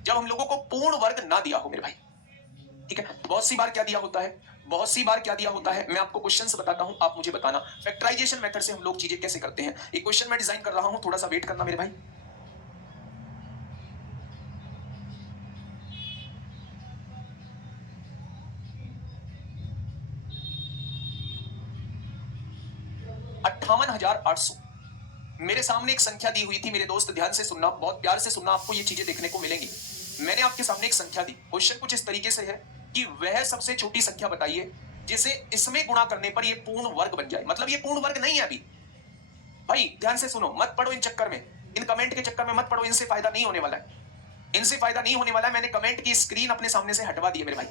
जब हम लोगों को पूर्ण वर्ग ना दिया हो मेरे भाई। ठीक है, बहुत सी बार क्या दिया होता है, बहुत सी बार क्या दिया होता है, मैं आपको क्वेश्चंस बताता हूं, आप मुझे बताना फैक्टराइजेशन मेथड से हम लोग चीजें कैसे करते हैं। एक क्वेश्चन मैं डिजाइन कर रहा हूं, थोड़ा सा वेट करना मेरे भाई। $58,800 मेरे सामने एक संख्या दी हुई थी मेरे दोस्त, ध्यान से सुनना, बहुत प्यार से सुनना, आपको ये चीजें देखने को मिलेंगी। मैंने आपके सामने एक संख्या दी, क्वेश्चन कुछ इस तरीके से है कि वह सबसे छोटी संख्या बताइए जिसे इसमें गुणा करने पर ये पूर्ण वर्ग बन जाए। मतलब ये पूर्ण वर्ग नहीं है अभी भाई, ध्यान से सुनो, मत पढ़ो इन चक्कर में, इन कमेंट के चक्कर में मत पढ़ो, इनसे फायदा नहीं होने वाला है, इनसे फायदा नहीं होने वाला है। मैंने कमेंट की स्क्रीन अपने सामने से हटवा दी है मेरे भाई,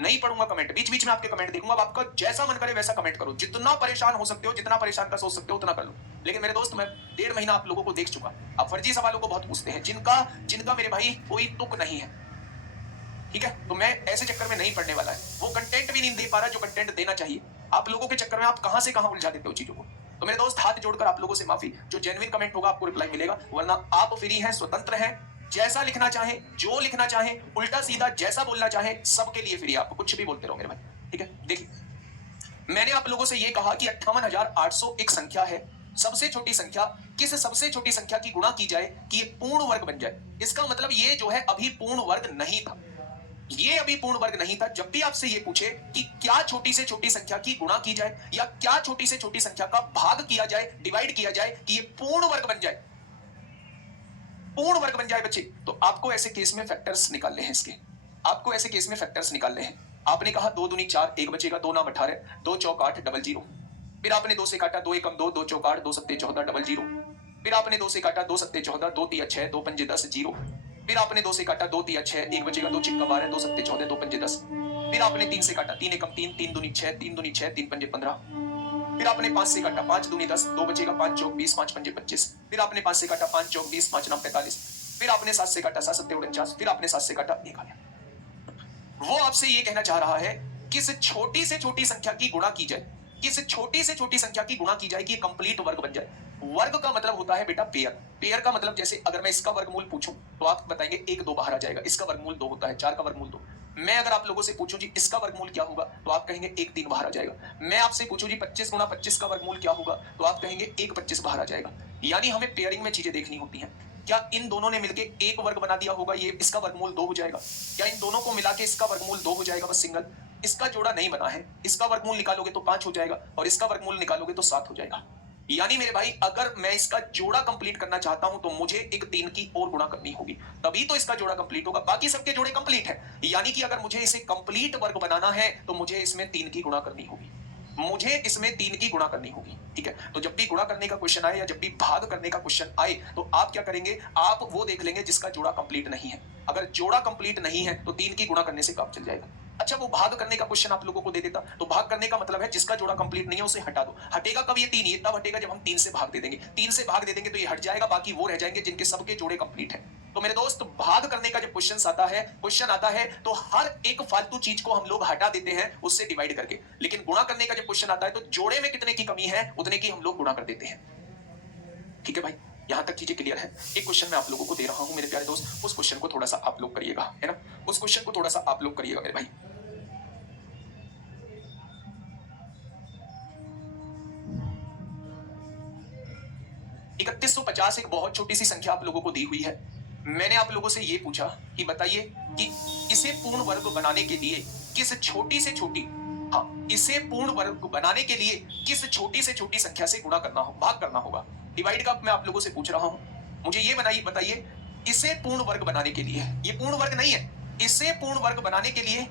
नहीं पढ़ूंगा कमेंट, बीच बीच में आपके कमेंट देखूंगा। अब आपका जैसा मन करे वैसा कमेंट करो, जितना परेशान हो सकते हो, जितना परेशान कर सोच सकते हो उतना कर लो। लेकिन मेरे दोस्त, मैं 1.5 महीना आप लोगों को देख चुका, आप फर्जी सवालों को बहुत पूछते हैं, जिनका मेरे भाई कोई तुक नहीं है। ठीक है, तो मैं ऐसे चक्कर में नहीं पढ़ने वाला है, वो कंटेंट भी नहीं दे पा रहा जो कंटेंट देना चाहिए। आप लोगों के चक्कर में आप कहां से कहां उलझा देते हो चीजों को। तो मेरे दोस्त, हाथ जोड़कर आप लोगों से माफी, जो जेन्युइन कमेंट होगा आपको रिप्लाई मिलेगा, वरना आप फ्री हैं, स्वतंत्र हैं, जैसा लिखना चाहे, जो लिखना चाहे, उल्टा सीधा जैसा बोलना चाहे, सबके लिए फ्री। आप कुछ भी बोलते रहो मेरे भाई। ठीक है, देखिए, मैंने आप लोगों से यह कहा कि 58,800 एक संख्या है, सबसे छोटी संख्या, किस सबसे छोटी संख्या की गुणा की जाए कि ये पूर्ण वर्ग बन जाए। इसका मतलब ये जो है अभी पूर्ण वर्ग नहीं था, ये अभी पूर्ण वर्ग नहीं था। जब भी आपसे ये पूछे कि क्या छोटी से छोटी संख्या की गुणा की जाए, या क्या छोटी से छोटी संख्या का भाग किया जाए, डिवाइड किया जाए कि ये पूर्ण वर्ग बन जाए, पूर्ण वर्ग बन जाए बच्चे, तो आपको ऐसे केस में फैक्टर्स निकालने हैं इसके, आपको ऐसे केस में फैक्टर्स निकालने हैं। आपने कहा 2 दूनी 4, 1 बचेगा, 2 नाम 18, 2 चौक 8 डबल 0। फिर आपने 2 से काटा, 2 एकम 2, 2 चौक 8, 2 सत्ते 14 डबल 0। फिर आपने 2 से काटा, 2 सत्ते 14, 2 तिया 6, 2 पंजे 10 0। फिर आपने 2 से काटा, 2 तिया 6, 1 बचेगा, 2 चिक्का 12, 2 सत्ते 14, 2 पंजे 10। फिर आपने 3 से काटा, 3 एकम 3, 3 दूनी 6, 3 दूनी 6, 3 पंजे 15। फिर आपने 5 से काटा, 5 दूनी 10, 2 बचेगा, 5 चौक 20, 5 पंजे 25। फिर आपने 5 से काटा, 5 चौक 20, 5 नाम 45। फिर आपने 7 से काटा, 7 सत्ते 49। फिर आपने 7 से काटा, 1 आ गया। वो आपसे ये कहना चाह रहा है किस छोटी से छोटी संख्या की गुणा की जाए, किस छोटी से छोटी संख्या की गुणा की जाए कि कंप्लीट वर्ग बन जाए। वर्ग का मतलब होता है बेटा पेयर। पेयर का मतलब जैसे अगर मैं इसका वर्गमूल पूछूं तो आप बताएंगे 1 2 बाहर आ जाएगा, इसका वर्गमूल 2 होता है, 4 का वर्गमूल 2। मैं अगर आप लोगों से पूछूं जी इसका वर्गमूल क्या होगा तो आप कहेंगे 1 3 बाहर आ जाएगा। मैं आपसे पूछूं जी 25 गुणा 25 का वर्गमूल क्या होगा तो आप कहेंगे 1 25 बाहर आ जाएगा। यानी हमें पेयरिंग में चीजें देखनी होती हैं। क्या इन दोनों ने मिलके एक वर्ग बना दिया होगा, ये इसका वर्गमूल 2 हो जाएगा? क्या इन दोनों को मिला के इसका वर्गमूल 2 हो जाएगा बस सिंगल? इसका जोड़ा नहीं बना है, इसका वर्गमूल निकालोगे तो 5 हो जाएगा और इसका वर्गमूल निकालोगे तो 7 हो जाएगा। यानी मेरे भाई अगर मैं इसका जोड़ा कंप्लीट करना चाहता हूं तो मुझे एक 3 की और गुणा करनी होगी, तभी तो इसका जोड़ा कंप्लीट होगा। बाकी सबके जोड़े कंप्लीट है। यानी कि अगर मुझे इसे कंप्लीट वर्ग बनाना है तो मुझे इसमें 3 की गुणा करनी होगी, मुझे इसमें 3 की गुणा करनी होगी। ठीक है, तो जब भी गुणा करने का क्वेश्चन आए या जब भी भाग करने का क्वेश्चन आए तो आप क्या करेंगे, आप वो देख लेंगे जिसका जोड़ा कंप्लीट नहीं है। अगर जोड़ा कंप्लीट नहीं है तो 3 की गुणा करने से काम चल जाएगा। अच्छा, वो भाग करने का क्वेश्चन आप लोगों को दे देता तो भाग करने का मतलब है जिसका जोड़ा कंप्लीट नहीं है उसे हटा दो। हटेगा कब ये 3? ये तब हटेगा जब हम 3 से भाग दे देंगे। 3 से भाग दे देंगे तो ये हट जाएगा, बाकी वो रह जाएंगे जिनके सबके जोड़े कंप्लीट है। तो मेरे दोस्त भाग करने का जब क्वेश्चन आता है तो हर एक फालतू चीज को हम लोग हटा देते हैं उससे डिवाइड करके। लेकिन गुणा करने का जब क्वेश्चन आता है तो जोड़े में कितने की कमी है उतने की हम लोग गुणा कर देते हैं। ठीक है भाई, यहां तक चीजें क्लियर है। एक क्वेश्चन मैं आप लोगों को दे रहा हूं मेरे प्यारे दोस्त, उस क्वेश्चन को थोड़ा सा आप लोग करिएगा, है ना? उस क्वेश्चन को थोड़ा सा आप लोग करिएगा मेरे भाई। इकतीस सौ 50 एक बहुत छोटी सी संख्या आप लोगों को दी हुई है। मैंने आप लोगों से ये पूछा कि बताइए कि इसे पूर्ण वर्ग बनाने के लिए किस छोटी से छोटी, हाँ, इसे पूर्ण वर्ग बनाने के लिए किस छोटी से छोटी संख्या से गुणा करना हो, भाग करना होगा। डिवाइड का मैं आप लोगों से पूछ रहा हूं, मुझे ये बताइए इसे पूर्ण वर्ग बनाने के लिए, ये पूर्ण वर्ग नहीं है, इसे पूर्ण वर्ग बनाने के लिए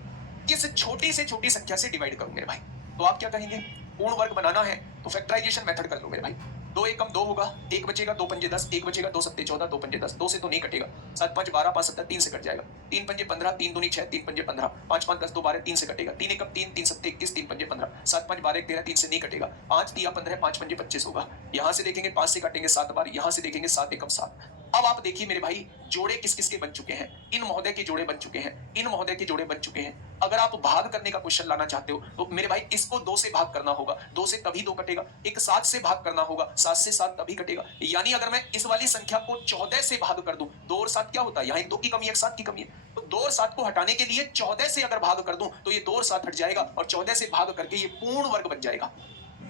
किस छोटी से छोटी संख्या से डिवाइड करूं मेरे भाई। तो आप क्या कहेंगे, पूर्ण वर्ग बनाना है तो फैक्टराइजेशन मेथड कर लो मेरे भाई। 2 एकम 2 होगा, 1 बचेगा, 2 पंजे 10, 1 बचेगा, 2 सत्ते 14, 2 पंजे 10, 2 से तो नहीं कटेगा, 7 5 12, 5 7 3 से कट जाएगा, 3 पंजे 15, 3 दूनी 6, 3 पंजे 15, 5 5 10, 2 12, 3 से कटेगा, 3 एकम 3, 3 सत्ते 21, 3 पंजे 15, 7 5 12 13, 3 से नहीं कटेगा, 5 तिया 15, 5 पंजे 25 होगा। यहां से देखेंगे 5 से काटेंगे 7 बार, यहां से देखेंगे 7 एकम 7। अब आप देखिए मेरे भाई जोड़े किस किस के बन चुके हैं, इन महोदय के जोड़े बन चुके हैं, इन महोदय के जोड़े बन चुके हैं। अगर आप भाग करने का क्वेश्चन लाना चाहते हो तो मेरे भाई इसको 2 से भाग करना होगा, 2 से तभी 2 कटेगा। एक 7 से भाग करना होगा, 7 से 7 तभी कटेगा। यानी अगर मैं इस वाली संख्या को 14 से भाग कर दूं, 2 और 7 क्या होता है, यहाँ एक 2 की कमी है, एक 7 की कमी है, तो 2 और 7 को हटाने के लिए 14 से अगर भाग कर दूं तो ये 2 और 7 हट जाएगा और 14 से भाग करके ये पूर्ण वर्ग बन जाएगा,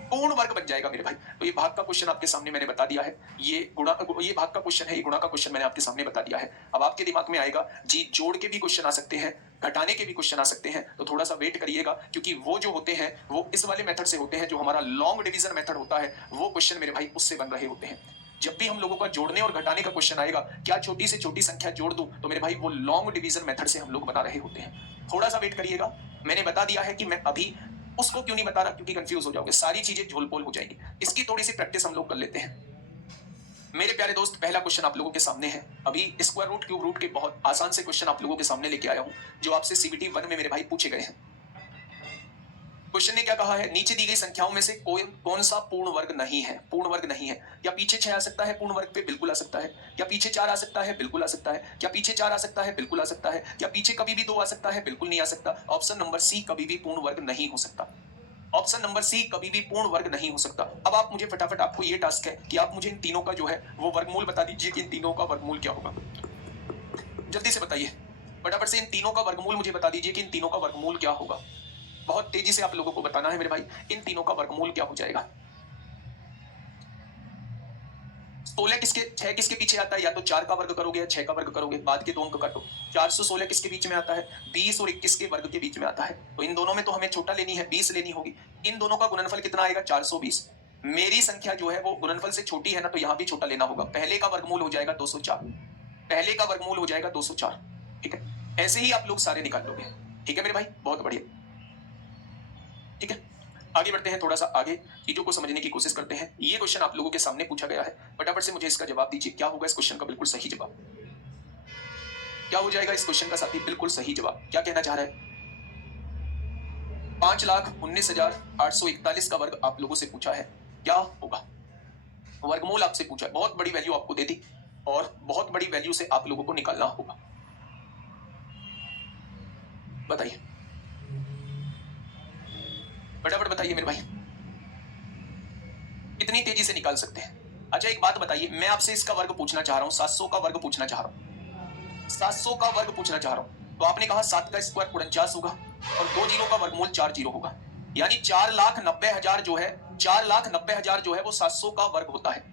पूर्ण वर्ग बन जाएगा मेरे भाई। तो ये भाग का क्वेश्चन आपके सामने मैंने बता दिया है, ये भाग का क्वेश्चन है, ये गुणा का क्वेश्चन मैंने आपके सामने बता दिया है। अब आपके दिमाग में आएगा जी जोड़ के भी क्वेश्चन आ सकते हैं, घटाने के भी क्वेश्चन आ सकते हैं, तो थोड़ा सा वेट करिएगा क्योंकि वो जो होते हैं वो इस वाले मेथड से होते हैं, जो हमारा लॉन्ग डिवीजन मेथड होता है वो क्वेश्चन मेरे भाई उससे बन रहे होते हैं। जब भी हम लोगों का जोड़ने और घटाने का क्वेश्चन आएगा, क्या छोटी से छोटी संख्या जोड़ दूं, तो मेरे भाई वो लॉन्ग डिवीजन मेथड से हम लोग बना रहे होते हैं। थोड़ा सा वेट करिएगा, मैंने बता दिया है कि मैं अभी उसको क्यों नहीं बता रहा, क्योंकि कंफ्यूज हो जाओगे, सारी चीजें झोलपोल हो जाएंगी। इसकी थोड़ी सी प्रैक्टिस हम लोग कर लेते हैं। मेरे प्यारे दोस्त पहला क्वेश्चन आप लोगों के सामने है। अभी स्क्वायर रूट क्यूब रूट के बहुत आसान से क्वेश्चन आप लोगों के सामने लेके आया हूं जो आपसे सीबीटी 1 में मेरे भाई पूछे गए हैं। क्वेश्चन ने क्या कहा है, नीचे दी गई संख्याओं में से कौन सा पूर्ण वर्ग नहीं है, पूर्ण वर्ग नहीं है। क्या पीछे 6 आ सकता है पूर्ण वर्ग पे? बिल्कुल आ सकता है। क्या पीछे 4 आ सकता है? बिल्कुल आ सकता है। क्या पीछे 4 आ सकता है? बिल्कुल आ सकता है। क्या पीछे कभी भी 2 आ सकता है? बिल्कुल नहीं आ सकता। ऑप्शन नंबर सी कभी भी पूर्ण वर्ग नहीं हो सकता। ऑप्शन नंबर सी कभी भी पूर्ण वर्ग नहीं हो सकता। अब आप मुझे फटाफट, आपको ये टास्क है कि आप मुझे इन तीनों का जो है वो वर्गमूल बता दीजिए कि इन तीनों का वर्गमूल क्या होगा। जल्दी से बताइए फटाफट से, इन तीनों का वर्गमूल मुझे बता दीजिए कि इन तीनों का वर्गमूल क्या होगा। बहुत तेजी से आप लोगों को बताना है मेरे भाई, इन तीनों का वर्गमूल क्या हो जाएगा। 16 किसके 6 किसके पीछे आता है, या तो 4 का वर्ग करोगे या 6 का वर्ग करोगे, बाद के 2 अंक काटो। 416 किसके बीच में आता है, 20 और 21 के वर्ग के बीच में आता है। तो इन दोनों में तो हमें छोटा लेनी है, 20 लेनी होगी। इन दोनों का गुणनफल कितना आएगा, 420। मेरी संख्या जो है वो गुणनफल से छोटी है ना, तो यहां भी छोटा लेना होगा। पहले का वर्गमूल हो जाएगा 204, पहले का वर्गमूल हो जाएगा 204। ठीक है, ऐसे ही आप लोग सारे निकाल लोगे। ठीक है मेरे भाई, बहुत बढ़िया। ठीक है, आगे बढ़ते हैं, थोड़ा सा आगे चीजों को समझने की कोशिश करते हैं। ये क्वेश्चन आप लोगों के सामने पूछा गया है, फटाफट से मुझे इसका जवाब दीजिए। क्या होगा इस क्वेश्चन का बिल्कुल सही जवाब? क्या हो जाएगा इस क्वेश्चन का साथी बिल्कुल सही जवाब? क्या कहना चाह रहा है? 5,19,841 का वर्ग आप लोगों से पूछा है, क्या होगा? वर्गमूल आपसे पूछा है, बहुत बड़ी वैल्यू आपको दे दी और बहुत बड़ी वैल्यू से आप लोगों को निकालना होगा। बताइए, फटाफट बताइए मेरे भाई, कितनी तेजी से निकाल सकते हैं? अच्छा एक बात बताइए, मैं आपसे इसका वर्ग पूछना चाह रहा हूं, 700 का वर्ग पूछना चाह रहा हूं, 700 का वर्ग पूछना चाह रहा हूं, तो आपने कहा 7 का स्क्वायर 49 होगा और 2 जीरो का वर्गमूल 4 जीरो होगा, यानी 4,90,000 जो है, 4,90,000 जो है वो 700 का वर्ग होता है।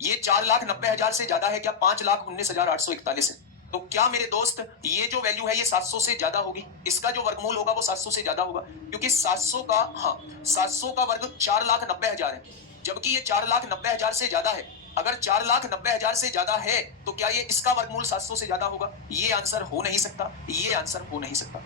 ये 4,90,000 से ज्यादा है क्या? 5,19,841 है। तो क्या मेरे दोस्त ये जो वैल्यू है ये 700 से ज्यादा होगी? इसका जो वर्गमूल होगा वो 700 से ज्यादा होगा, क्योंकि 700 का, हाँ 700 का वर्ग 4,90,000 है, जबकि ये 4,90,000 से ज्यादा है। अगर 4,90,000 से ज्यादा है तो क्या ये इसका वर्गमूल 700 से ज्यादा होगा? ये आंसर हो नहीं सकता, ये आंसर हो नहीं सकता।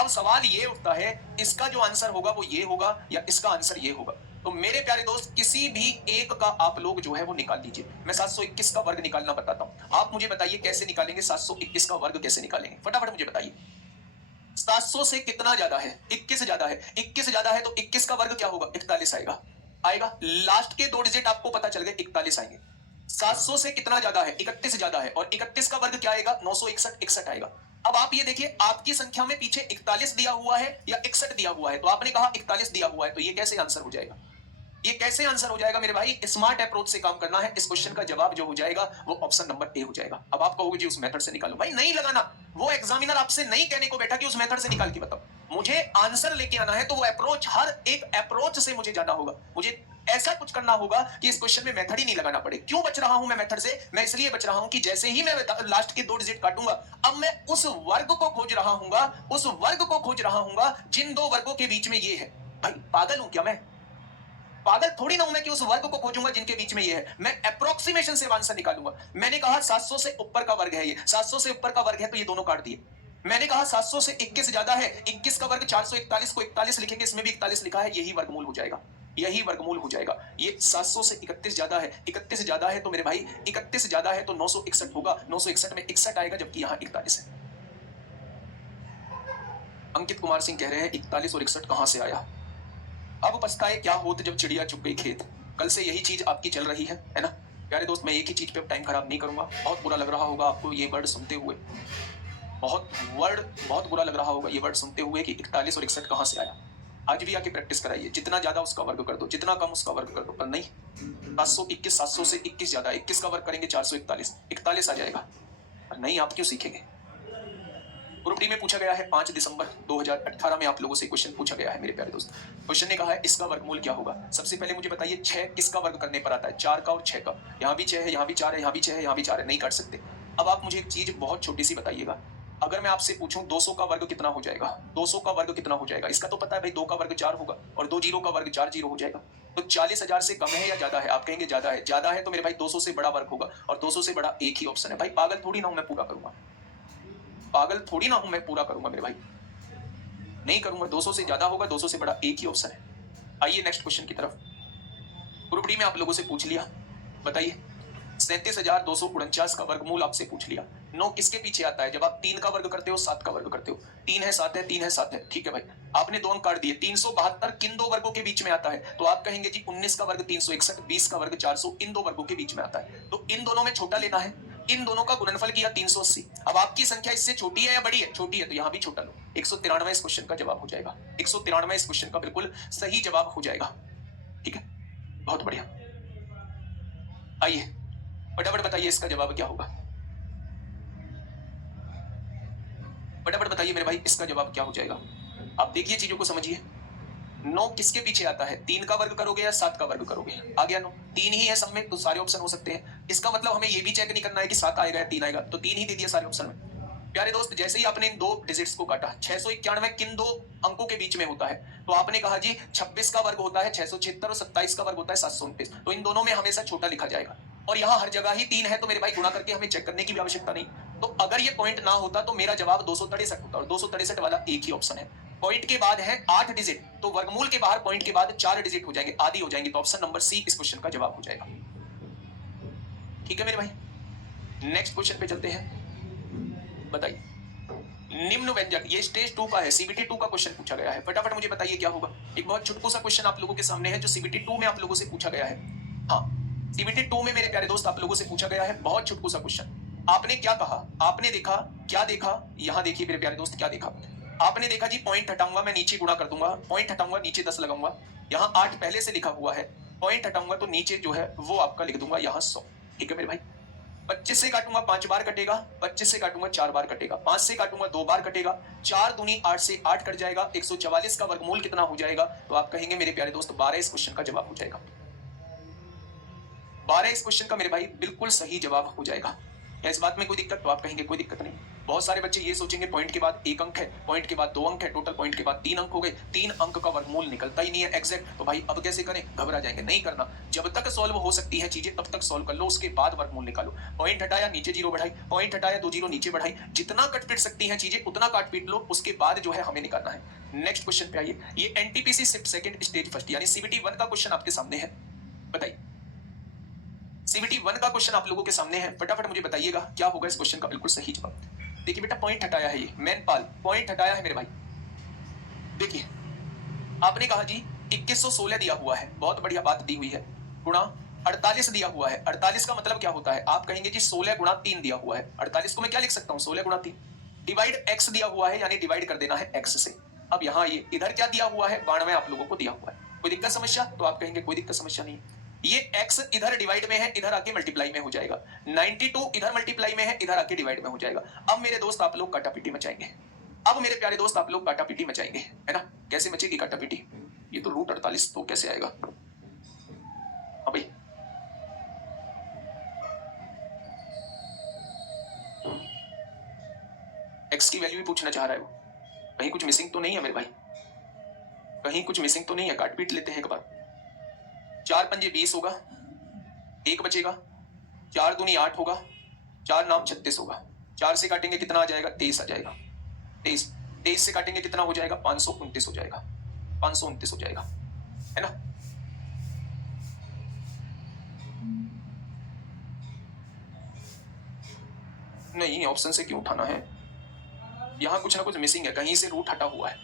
अब सवाल ये उठता है, इसका जो आंसर होगा वो ये होगा या इसका आंसर ये होगा? तो मेरे प्यारे दोस्त किसी भी एक का आप लोग जो है वो निकाल लीजिए। मैं 721 का वर्ग निकालना बताता हूं, आप मुझे बताइए कैसे निकालेंगे 721 का वर्ग, कैसे निकालेंगे? फटाफट मुझे बताइए। 700 से कितना ज्यादा है? 21 ज्यादा है। 21 ज्यादा है तो 21 का वर्ग क्या होगा? 41 आएगा। आएगा, लास्ट के 2 डिजिट आपको पता चल गए, 41 आएंगे। 700 से कितना ज्यादा है? 31 ज्यादा है, और 31 का वर्ग क्या आएगा? 961, 61 आएगा। अब आप ये देखिए, आपकी संख्या में पीछे 41 दिया हुआ है या 61 दिया हुआ है, तो आपने कहा 41 दिया हुआ है, तो ये कैसे आंसर हो जाएगा? ये कैसे आंसर हो जाएगा मेरे भाई? स्मार्ट अप्रोच से काम करना है। इस क्वेश्चन का जवाब जो हो जाएगा वो ऑप्शन नंबर ए हो जाएगा। अब आप कहोगे जी उस मेथड से निकालो, भाई नहीं लगाना, वो एग्जामिनर आपसे नहीं कहने को बैठा कि उस मेथड से निकाल के बताओ, मुझे आंसर लेके आना है, तो वो अप्रोच, हर एक अप्रोच से मुझे जाना होगा, मुझे ऐसा कुछ करना होगा कि इस क्वेश्चन में मेथड ही नहीं लगाना पड़े। क्यों बच रहा हूं मैं मेथड से? मैं इसलिए बच रहा हूं कि जैसे ही मैं लास्ट के 2 डिजिट काटूंगा, अब मैं उस वर्ग को खोज रहा हूंगा, उस वर्ग को खोज रहा हूंगा जिन 2 वर्गों के बीच में ये है। भाई पागल हूं क्या मैं? पागल थोड़ी ना हूं मैं कि उस वर्ग को खोजूंगा जिनके बीच में ये है। मैं अप्रोक्सीमेशन से आंसर निकालूंगा। मैंने कहा 700 से ऊपर का वर्ग है ये, 700 से ऊपर का वर्ग है तो ये दोनों काट दिए। मैंने कहा 700 से 21 ज्यादा है, 21 का वर्ग 441 को 41 लिखेंगे, इसमें भी 41 लिखा है, यही वर्गमूल हो जाएगा, यही वर्गमूल हो जाएगा। ये 700 से 31 ज्यादा है, 31 ज्यादा है तो मेरे भाई 31 ज्यादा है तो 961 होगा, 961 में 61 आएगा, जबकि यहां 41 है। अंकित कुमार सिंह कह रहे हैं 41 और 61 कहां से आया? अब पछताए क्या होत जब चिड़िया चुग गई खेत। कल से यही चीज आपकी चल रही है ना प्यारे दोस्त? मैं एक ही चीज पे टाइम खराब नहीं करूंगा। बहुत बुरा लग रहा होगा आपको ये वर्ड सुनते हुए, बहुत बुरा लग रहा होगा ये वर्ड सुनते हुए कि 41 और 61 कहां से आया। आज भी आके प्रैक्टिस कराइए, जितना ज्यादा उसका वर्ग कर दो, जितना कम उसका वर्ग कर दो। पर नहीं, 721, 700 से 21 ज्यादा, 21 का वर्ग करेंगे 441, 41 आ जाएगा। पर नहीं, आप क्यों सीखेंगे? ग्रुप डी में पूछा गया है 5 दिसंबर 2018 में आप लोगों से क्वेश्चन पूछा गया है मेरे प्यारे दोस्त। क्वेश्चन ने कहा है इसका वर्गमूल क्या होगा। सबसे पहले मुझे बताइए 6 किसका वर्ग करने पर आता है? 4 का और 6 का। यहाँ भी 6 है, यहाँ भी 4 है, यहाँ भी 6 है, यहाँ भी 4 है, नहीं काट सकते। अब आप मुझे एक चीज बहुत छोटी सी बताइएगा, अगर मैं आपसे पूछूं 200 का वर्ग कितना हो जाएगा? 200 का वर्ग कितना हो जाएगा? इसका तो पता है भाई, 2 का वर्ग 4 होगा और 2 जीरो का वर्ग 4 जीरो हो जाएगा। तो 40,000 से कम है या ज्यादा है? आप कहेंगे ज्यादा है। ज्यादा है तो मेरे भाई 200 से बड़ा वर्ग होगा, और 200 से बड़ा एक ही ऑप्शन है। भाई पागल थोड़ी ना हूं मैं, पूरा करूंगा, पागल थोड़ी ना हूं मैं, पूरा करूंगा मेरे भाई, नहीं करूंगा। 200 से ज्यादा होगा, 200 से बड़ा एक ही ऑप्शन है। आइए नेक्स्ट क्वेश्चन की तरफ। ग्रुप डी में आप लोगों से पूछ लिया, बताइए 37,249 का वर्गमूल आपसे पूछ लिया। 9 किसके पीछे आता है? जब आप 3 का वर्ग करते हो, 7 का वर्ग करते हो। 3 है 7 है, 3 है 7 है, ठीक है भाई, आपने 2 अंक काट दिए। 372 किन 2 वर्गों के बीच में आता है? तो आप कहेंगे जी 19 का वर्ग 361, 20 का वर्ग 400, इन 2 वर्गों के बीच में आता है। तो इन दोनों में छोटा लेना है, इन दोनों का गुणनफल किया 380। अब आपकी संख्या इससे छोटी है या बड़ी है? छोटी है, तो यहां भी छोटा लो। 193 इस क्वेश्चन का जवाब हो जाएगा। 193 इस क्वेश्चन का बिल्कुल सही जवाब हो जाएगा। ठीक है, बहुत बढ़िया। आइए फटाफट बताइए इसका जवाब क्या होगा? फटाफट बताइए मेरे भाई, इसका जवाब क्या हो जाएगा? आप देखिए, चीजों को समझिए। 9 किसके पीछे आता है? 3 का वर्ग करोगे या 7 का वर्ग करोगे? आ गया 9, 3 ही है सब में, तो सारे ऑप्शन हो सकते हैं। इसका मतलब हमें ये भी चेक नहीं करना है कि 7 आएगा या 3 आएगा, तो 3 ही दे दिया सारे ऑप्शन में। प्यारे दोस्त, जैसे ही आपने इन 2 डिजिट्स को काटा, 691 किन 2 अंकों के बीच में होता है? तो आपने कहा जी 26 का वर्ग होता है 676 और 27 का वर्ग होता है 729। तो इन दोनों में हमेशा छोटा लिखा जाएगा, और यहाँ हर जगह ही 3 है, तो मेरे भाई गुणा करके हमें चेक करने की भी आवश्यकता नहीं। तो अगर ये पॉइंट ना होता तो मेरा जवाब 263 होता, और 263 वाला एक ही ऑप्शन है। पॉइंट के बाद है 8 डिजिट, तो वर्गमूल के बाहर पॉइंट के बाद 4 डिजिट हो जाएंगे, आधी हो जाएंगे, तो ऑप्शन नंबर सी इस क्वेश्चन का जवाब हो जाएगा। ठीक है मेरे भाई, नेक्स्ट क्वेश्चन पे चलते हैं। बताइए, निम्न व्यंजक, ये स्टेज 2 का है, सीबीटी 2 का क्वेश्चन पूछा गया है, फटाफट मुझे बताइए क्या होगा। एक बहुत छुटकू सा क्वेश्चन आप लोगों के सामने है जो सीबीटी 2 में आप लोगों से पूछा गया है। हाँ, सीबीटी 2 में मेरे प्यारे दोस्त आप लोगों से पूछा गया है, बहुत छुटकू सा क्वेश्चन। आपने क्या कहा, आपने देखा, क्या देखा, यहां देखिए मेरे प्यारे दोस्त क्या देखा। आपने देखा जी पॉइंट हटाऊंगा मैं नीचे गुणा कर दूंगा, पॉइंट हटाऊंगा नीचे 10 लगाऊंगा, यहाँ 8 पहले से लिखा हुआ है, पॉइंट हटाऊंगा तो नीचे जो है वो आपका लिख दूंगा यहाँ 100। ठीक है मेरे भाई, 25 से काटूंगा 5 बार कटेगा, 25 से काटूंगा 4 बार कटेगा, 5 से काटूंगा 2 बार कटेगा, 4 दूनी 8 से 8 कट जाएगा, 144 का वर्गमूल कितना हो जाएगा, तो आप कहेंगे मेरे प्यारे दोस्त 12 इस क्वेश्चन का जवाब हो जाएगा। 12 इस क्वेश्चन का मेरे भाई बिल्कुल सही जवाब हो जाएगा। क्या इस बात में कोई दिक्कत, तो आप कहेंगे कोई दिक्कत नहीं। बहुत सारे बच्चे ये सोचेंगे पॉइंट के बाद 1 अंक है, पॉइंट के बाद 2 अंक है, टोटल पॉइंट के बाद 3 अंक हो गए, 3 अंक का वर्गमूल निकलता ही नहीं है एग्जैक्ट, तो भाई अब कैसे करें, घबरा जाएंगे, नहीं करना। जब तक सॉल्व हो सकती है चीजें तब तक सॉल्व कर लो, उसके बाद वर्गमूल निकालो। पॉइंट हटाया नीचे 0 बढ़ाई, पॉइंट हटाया 2 0 नीचे बढ़ाई, जितना कट पीट सकती हैं चीजें उतना काट पीट लो, उसके बाद जो है हमें निकालना है। नेक्स्ट क्वेश्चन पे आइए, ये NTPC shift second stage first यानी सीबीटी 1 का क्वेश्चन आपके सामने है। बताइए, सीबीटी 1 का क्वेश्चन आप लोगों के सामने है, फटाफट मुझे बताइएगा क्या होगा इस क्वेश्चन का बिल्कुल सही जवाब। देखिए बेटा, पॉइंट हटाया है, ये मैनपाल पॉइंट हटाया है मेरे भाई। देखिए, आपने कहा जी 2116 दिया हुआ है, बहुत बढ़िया बात दी हुई है, गुणा 48 दिया हुआ है। 48 का मतलब क्या होता है, आप कहेंगे जी 16 गुणा 3 दिया हुआ है। 48 को मैं क्या लिख सकता हूँ, 16 गुणा 3, डिवाइड x दिया हुआ है, यानी डिवाइड कर देना है x से। अब यहाँ ये इधर क्या दिया हुआ है, 92 आप लोगों को दिया हुआ है, कोई दिक्कत समस्या, तो आप कहेंगे कोई दिक्कत समस्या नहीं। ये x इधर डिवाइड में है, इधर आके मल्टीप्लाई में हो जाएगा, 92 इधर मल्टीप्लाई में है, इधर आके डिवाइड में हो जाएगा। अब मेरे दोस्त आप लोग काटापीटी मचाएंगे, अब मेरे प्यारे दोस्त आप लोग काटापीटी मचाएंगे, है ना। कैसे मचेगी काटापीटी, ये तो रूट 48 तो कैसे आएगा। हाँ भाई, x की वैल्यू भी पूछना चाह रहा है वो, कहीं कुछ मिसिंग तो नहीं है मेरे भाई, कहीं कुछ मिसिंग तो नहीं है, काट पीट लेते हैं एक बार। 4 पंजे 20 होगा, 1 बचेगा, 4 दूनी 8 होगा, 4 नाम 36 होगा, 4 से काटेंगे कितना आ जाएगा, 23 आ जाएगा, 23 से काटेंगे कितना हो जाएगा, 529 हो जाएगा, 529 हो जाएगा, है ना। नहीं, ऑप्शन से क्यों उठाना है, यहाँ कुछ ना कुछ मिसिंग है, कहीं से रूट हटा हुआ है,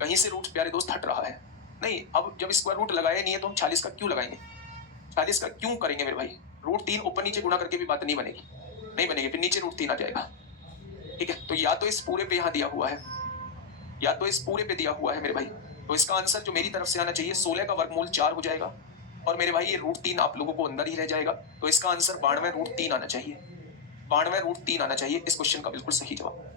कहीं से रूट प्यारे दोस्त हट रहा है। नहीं, अब जब स्क्वायर रूट लगाया नहीं है तो हम 40 का क्यों लगाएंगे, 40 का क्यों करेंगे मेरे भाई। रूट 3 ऊपर नीचे गुणा करके भी बात नहीं बनेगी, नहीं बनेगी, फिर नीचे रूट 3 आ जाएगा। ठीक है, तो या तो इस पूरे पे यहाँ दिया हुआ है, या तो इस पूरे पे दिया हुआ है मेरे भाई, तो इसका आंसर जो मेरी तरफ से आना चाहिए 16 का वर्गमूल 4 हो जाएगा, और मेरे भाई ये रूट 3 आप लोगों को अंदर ही रह जाएगा, तो इसका आंसर 92 रूट 3 आना चाहिए, 92 रूट 3 आना चाहिए इस क्वेश्चन का बिल्कुल सही जवाब।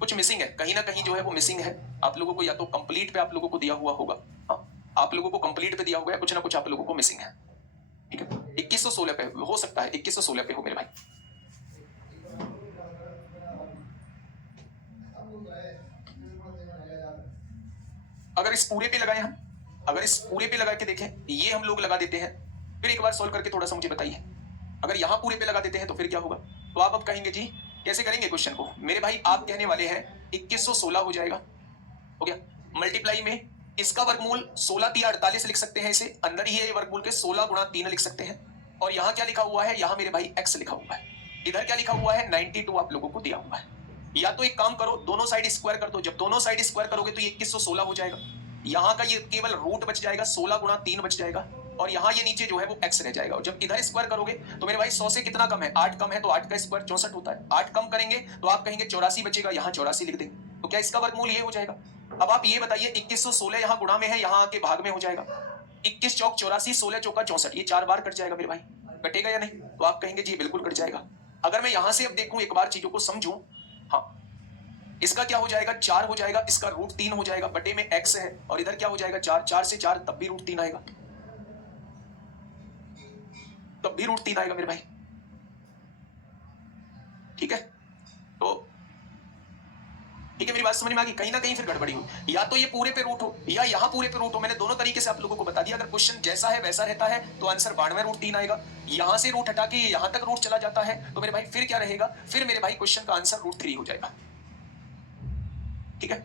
कुछ मिसिंग है, कहीं ना कहीं जो है वो मिसिंग है आप लोगों को, या तो कंप्लीट पे आप लोगों को दिया हुआ होगा, हाँ आप लोगों को कंप्लीट पे दिया हुआ है, कुछ ना कुछ आप लोगों को मिसिंग है। ठीक है, 2116 पे हो सकता है, 2116 पे हो मेरे भाई। अगर इस पूरे पे लगाए हम, अगर इस पूरे पे लगा के देखें, ये हम लोग लगा देते हैं, फिर एक बार सोल्व करके थोड़ा सा मुझे बताइए, अगर यहाँ पूरे पे लगा देते हैं तो फिर क्या होगा। तो आप अब कहेंगे जी कैसे करेंगे क्वेश्चन को, मेरे भाई आप कहने वाले हैं 2116 हो जाएगा, हो गया, मल्टीप्लाई में इसका वर्गमूल 16 3 48 लिख सकते हैं, इसे अंदर ही है ये वर्गमूल के 16 गुणा 3 लिख सकते हैं, और यहाँ क्या लिखा हुआ है, यहाँ मेरे भाई x लिखा हुआ है, इधर क्या लिखा हुआ है 92 आप लोगों को दिया हुआ है। या तो एक काम करो, दोनों साइड स्क्वायर कर दो, जब दोनों साइड स्क्वायर करोगे तो ये 2116 हो जाएगा, यहाँ का ये केवल रूट बच जाएगा, 16 गुणा 3 बच जाएगा, और यहाँ ये नीचे जो है वो x रह जाएगा, और जब इधर स्क्वायर करोगे तो मेरे भाई 100 से कितना कम है, 8 कम है, तो 8 का स्क्वायर 64 होता है, 8 कम करेंगे तो आप कहेंगे 84 बचेगा, यहाँ 84 लिख देंगे, तो क्या इसका वर्गमूल ये हो जाएगा। अब आप ये बताइए 2116 यहाँ गुणा में है, यहाँ आके भाग में हो जाएगा, 21 चौक 84, 16 चौका 64, ये 4 बार कट जाएगा मेरे भाई, कटेगा या नहीं, तो आप कहेंगे जी बिल्कुल कट जाएगा। अगर मैं यहां से अब देखूं, एक बार चीजों को समझूं, हाँ इसका क्या हो जाएगा, 4 हो जाएगा, इसका रूट 3 हो जाएगा, बटे में x है, और इधर क्या हो जाएगा 4, 4 से 4 तब भी रूट 3 आएगा, तब भी रूट 3 आएगा मेरे भाई। ठीक है, तो ठीक है, मेरी बात समझ में आ गई? कहीं ना कहीं फिर गड़बड़ी हुई, या तो ये पूरे पे रूट हो या यहाँ पूरे पे रूट हो। मैंने दोनों तरीके से आप लोगों को बता दिया। अगर क्वेश्चन जैसा है वैसा रहता है तो आंसर 92√3 आएगा। यहाँ से रूट हटा के यहाँ तक रूट चला जाता है तो मेरे भाई फिर क्या रहेगा? फिर मेरे भाई क्वेश्चन का आंसर √3 हो जाएगा। ठीक है,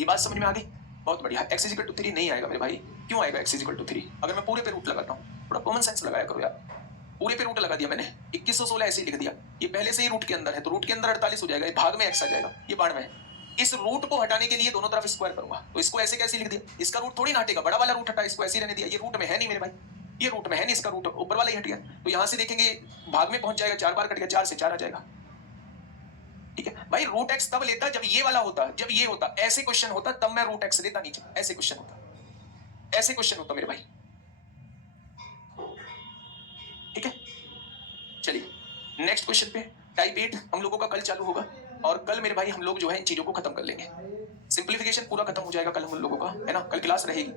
ये बात समझ में आ गई? बहुत बढ़िया। x = 3 नहीं आएगा मेरे भाई। क्यों आएगा x = 3? अगर मैं पूरे पे रूट लगाता हूँ, थोड़ा कॉमन सेंस लगाया करो यार। पूरे पे रूट लगा दिया मैंने, 2116 ऐसे ही लिख दिया। ये पहले से ही रूट के अंदर है तो रूट के अंदर 48 हो जाएगा, ये भाग में x आ जाएगा, ये 92 है। इस रूट को हटाने के लिए दोनों तरफ स्क्वायर करूंगा, तो इसको ऐसे कैसे लिख दिया? इसका रूट थोड़ी ना हटेगा, बड़ा वाला रूट हटा, इसको ऐसे ही रहने दिया। ये रूट में है नहीं मेरे भाई, ये रूट में है नहीं, इसका रूट ऊपर वाला ही हट गया। तो यहां से देखेंगे भाग में पहुंच जाएगा, 4 बार कट गया, 4 से 4 आ जाएगा। ठीक है भाई, √x तब लेता जब ये वाला होता, जब ये होता, ऐसे क्वेश्चन होता तब मैं √x लेता नीचे, ऐसे क्वेश्चन होता, ऐसे क्वेश्चन होता मेरे भाई। ठीक है, चलिए नेक्स्ट क्वेश्चन पे। टाइप 8 हम लोगों का कल चालू होगा और कल मेरे भाई हम लोग जो है इन चीजों को खत्म कर लेंगे। सिंप्लीफिकेशन पूरा खत्म हो जाएगा कल हम लोगों का, है ना? कल क्लास रहेगी,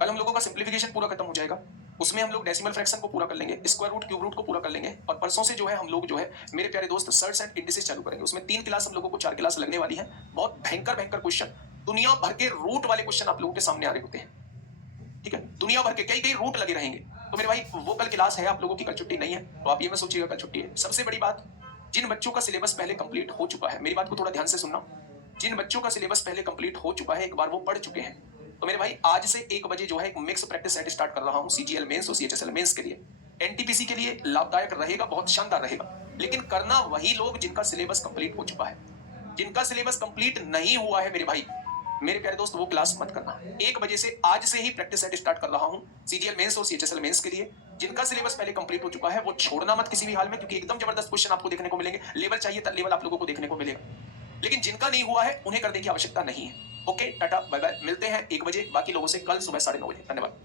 कल हम लोगों का सिंप्लीफिकेशन पूरा खत्म हो जाएगा। उसमें हम लोग डेसिमल फ्रैक्शन को पूरा कर लेंगे, स्क्वायर रूट, क्यूब रूट को पूरा कर लेंगे। और परसों से जो है हम लोग जो है मेरे प्यारे दोस्त सर्ट्स एंड इंडिसेस चालू करेंगे। उसमें 3 क्लास हम लोगों को, 4 क्लास लगने वाली है। बहुत भयंकर भयंकर क्वेश्चन, दुनिया भर के रूट वाले क्वेश्चन आप लोगों के सामने आ रहे होते हैं। ठीक है, दुनिया भर के कई कई रूट लगे रहेंगे। तो मेरे भाई वो कल क्लास है आप लोगों की, कल छुट्टी नहीं है, तो आप ये मत सोचिएगा कल छुट्टी है। सबसे बड़ी बात, जिन बच्चों का सिलेबस पहले कंप्लीट हो चुका है, मेरी बात को थोड़ा ध्यान से सुनना, जिन बच्चों का सिलेबस पहले कंप्लीट हो चुका है, एक बार वो पढ़ चुके हैं, तो मेरे भाई आज से 1 बजे जो है एक मिक्स प्रैक्टिस सेट स्टार्ट कर रहा हूं CGL मेंस और CHSL मेंस के लिए। NTPC के लिए लाभदायक रहेगा, बहुत शानदार रहेगा, लेकिन करना वही लोग जिनका सिलेबस कंप्लीट हो चुका है। जिनका सिलेबस कंप्लीट नहीं हुआ है मेरे भाई, मेरे प्यारे दोस्त, वो क्लास मत करना। 1 बजे से आज से ही प्रैक्टिस सेट स्टार्ट कर रहा हूं CGL मेंस और CHSL मेंस के लिए। जिनका सिलेबस पहले कंप्लीट हो चुका है वो छोड़ना मत किसी भी हाल में, क्योंकि एकदम जबरदस्त क्वेश्चन आपको देखने को मिलेंगे। लेवल चाहिए तो लेवल आप लोगों को देखने को मिलेगा, लेकिन जिनका नहीं हुआ है उन्हें करने की आवश्यकता नहीं है। ओके, टाटा बाय बाय, मिलते हैं 1 बजे बाकी लोगों से कल सुबह 9:30 बजे। धन्यवाद।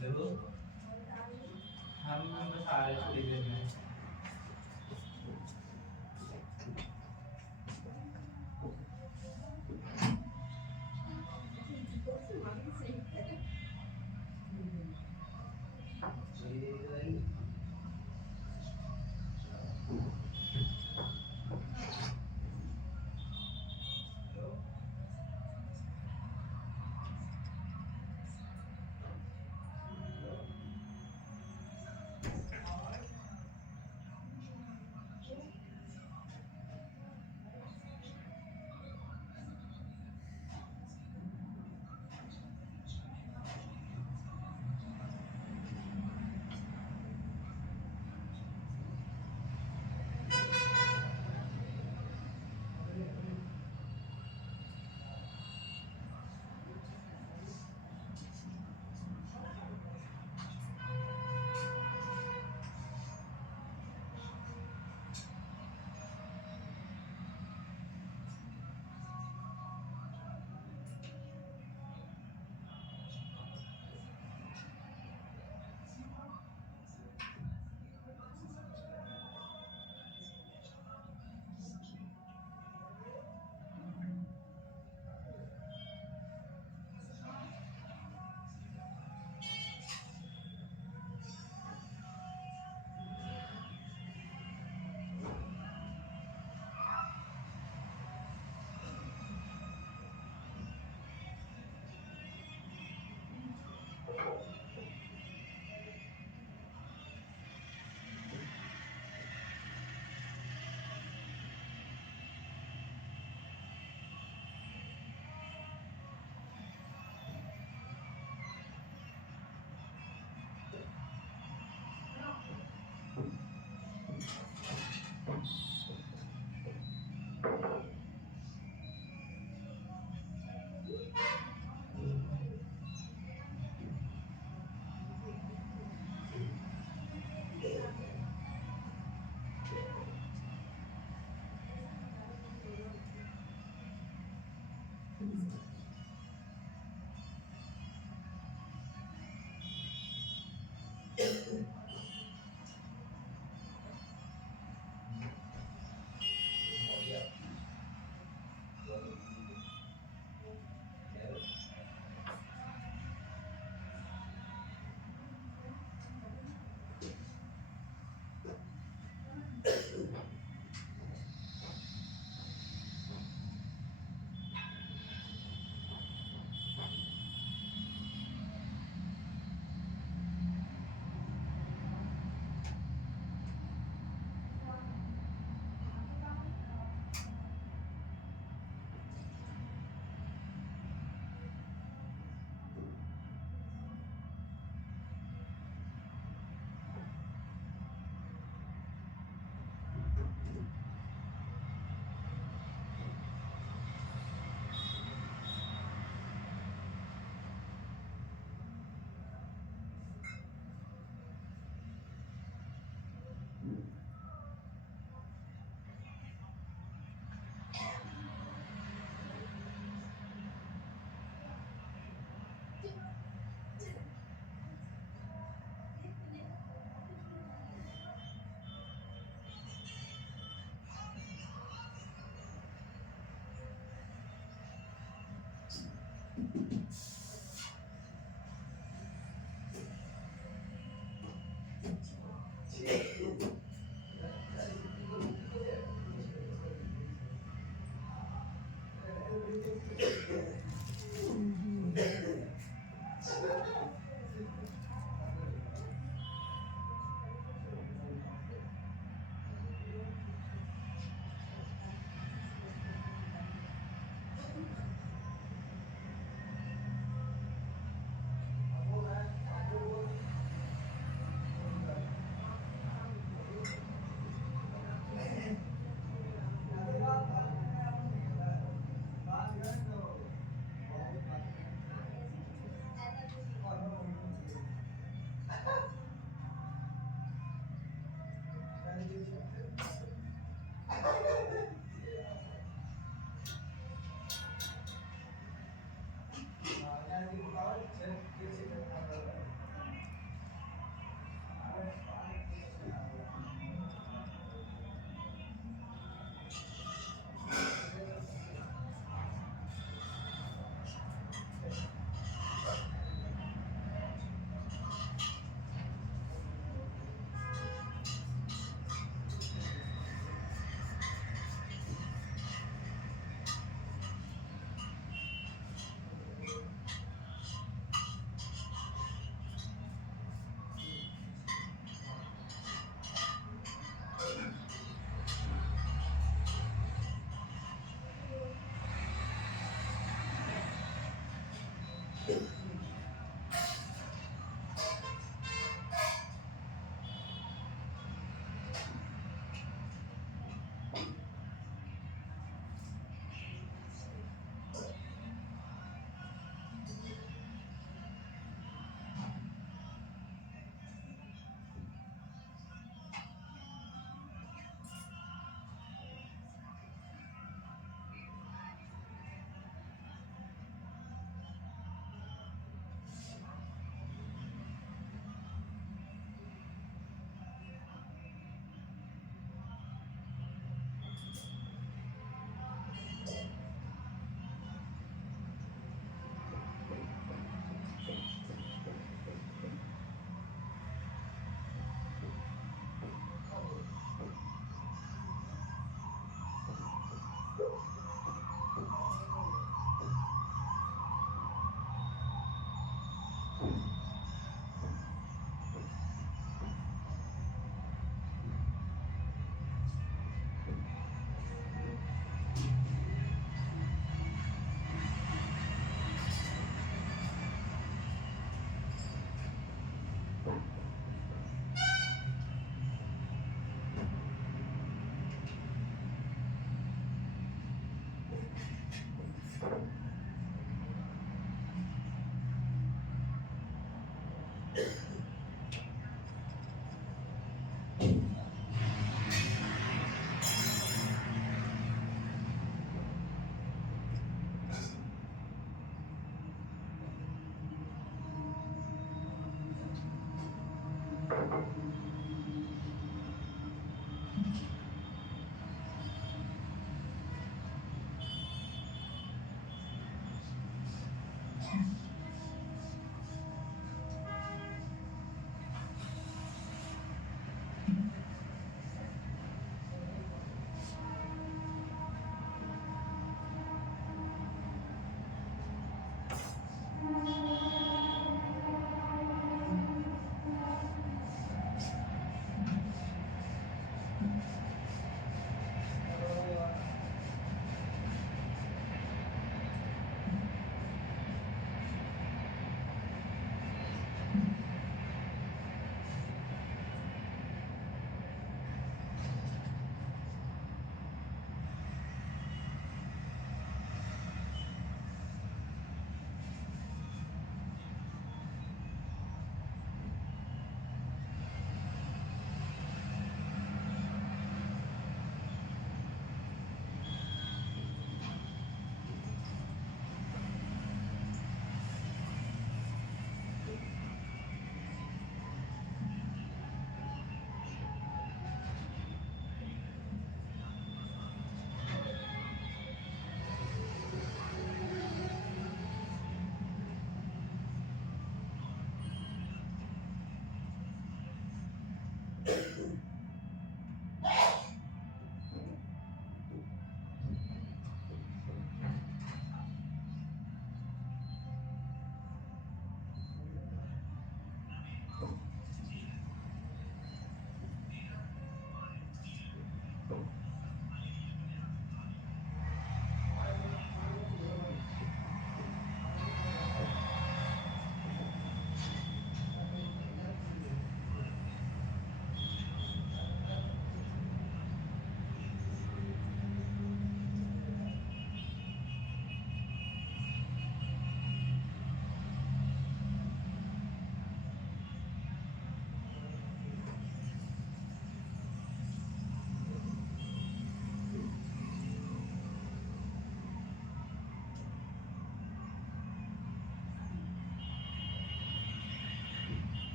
देखो हम बस आ रहे थोड़ी देर में।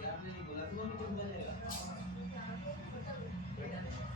यार नहीं बोला तो मम्मी चुप बनेगा बटन है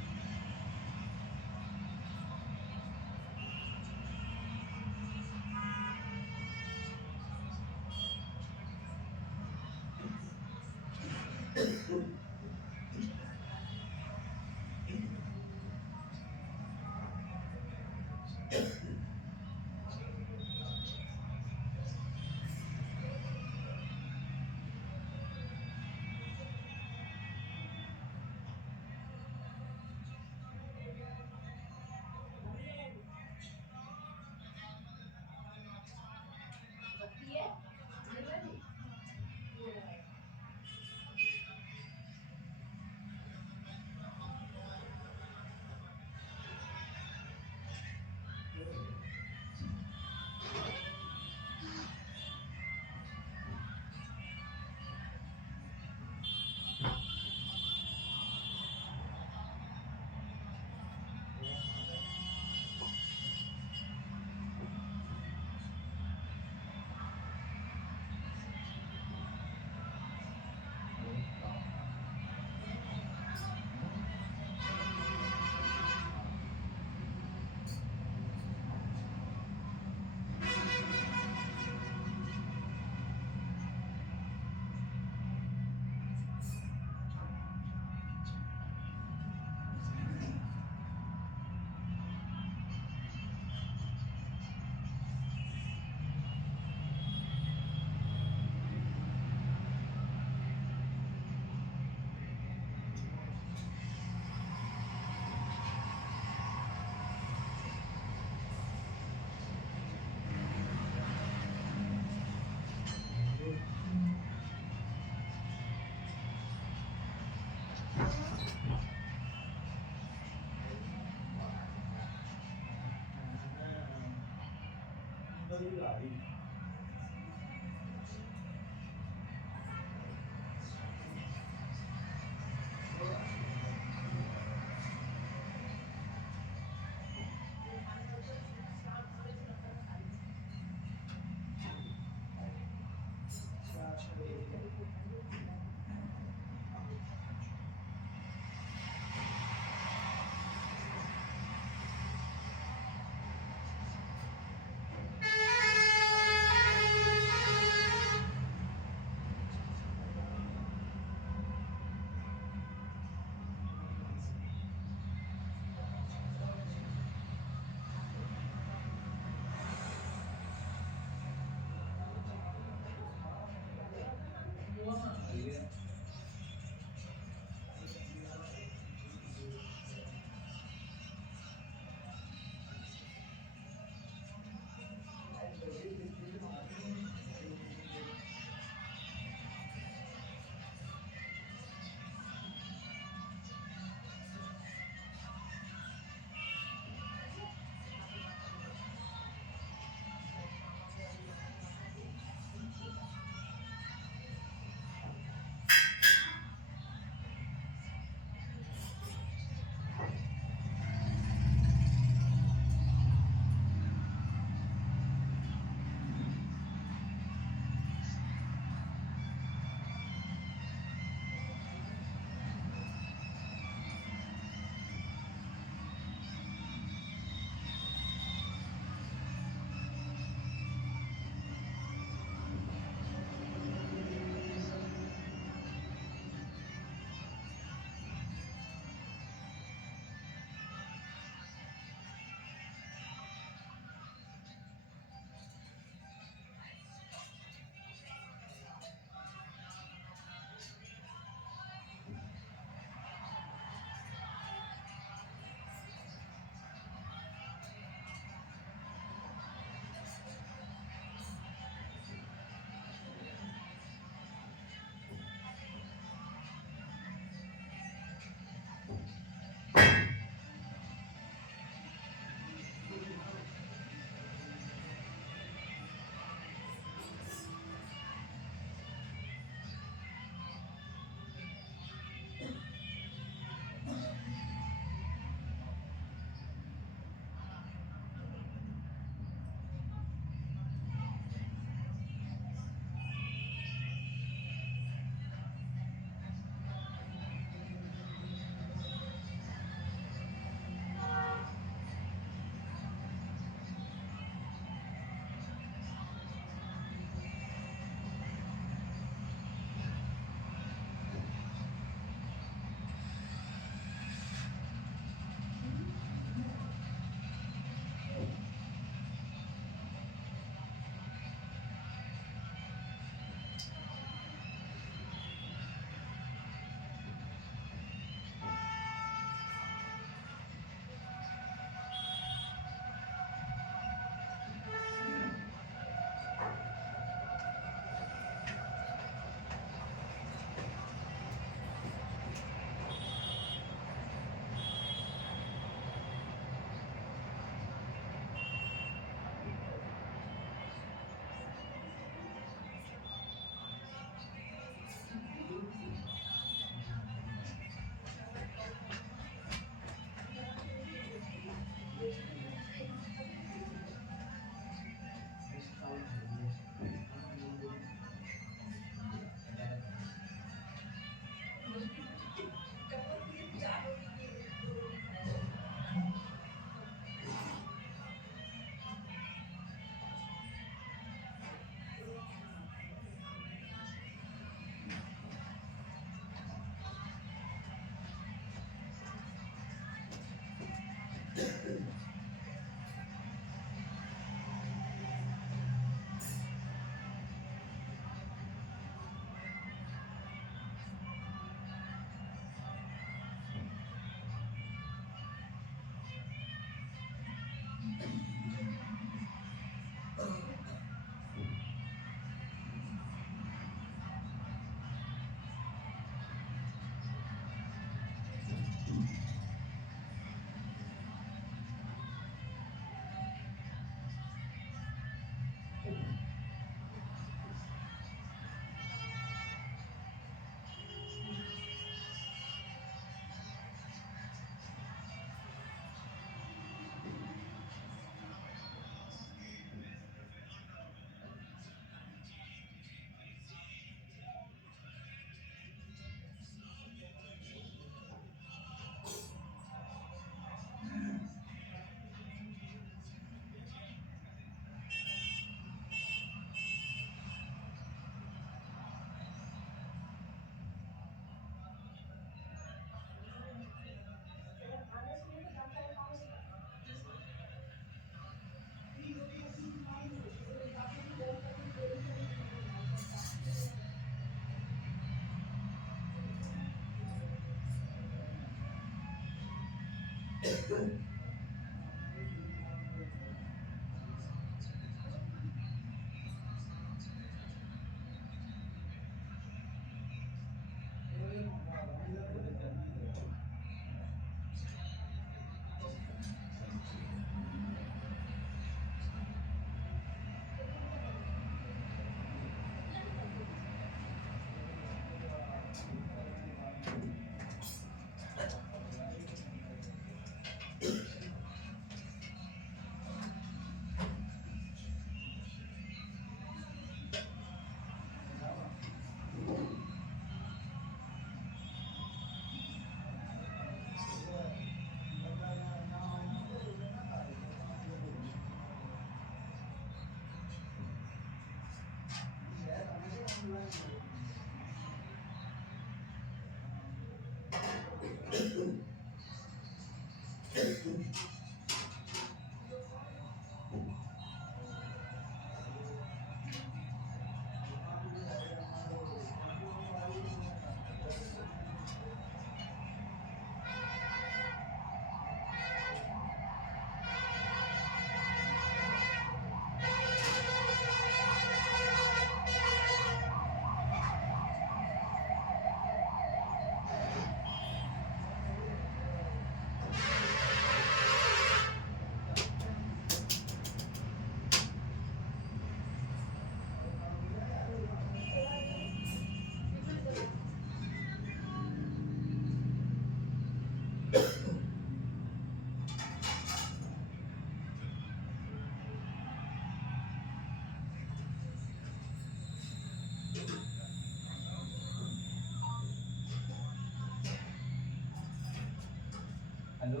हेलो,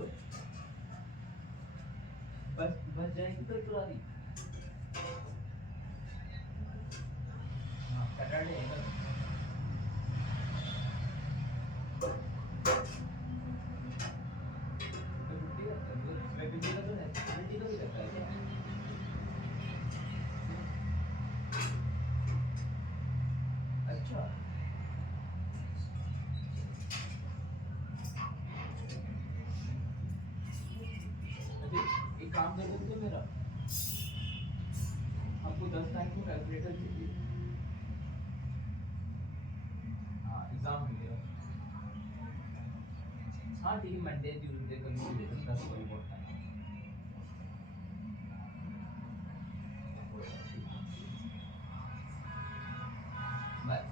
बस बस जाएगी तो तुरारी। हाँ, सैटरडे है कल। तो छुट्टी करता है, तो वैकेंसी का तो रहता है, छुट्टी का भी रहता है क्या? अच्छा, अभी एक काम कर सकते हो मेरा, आपको 10 तारीख को कैलकुलेटर चाहिए। हाँ, एग्जाम मिलेगा। हाँ ठीक है, मंडे ट्यूसडे कभी भी दे दो, 10 को ही बहुत टाइम है। बाय।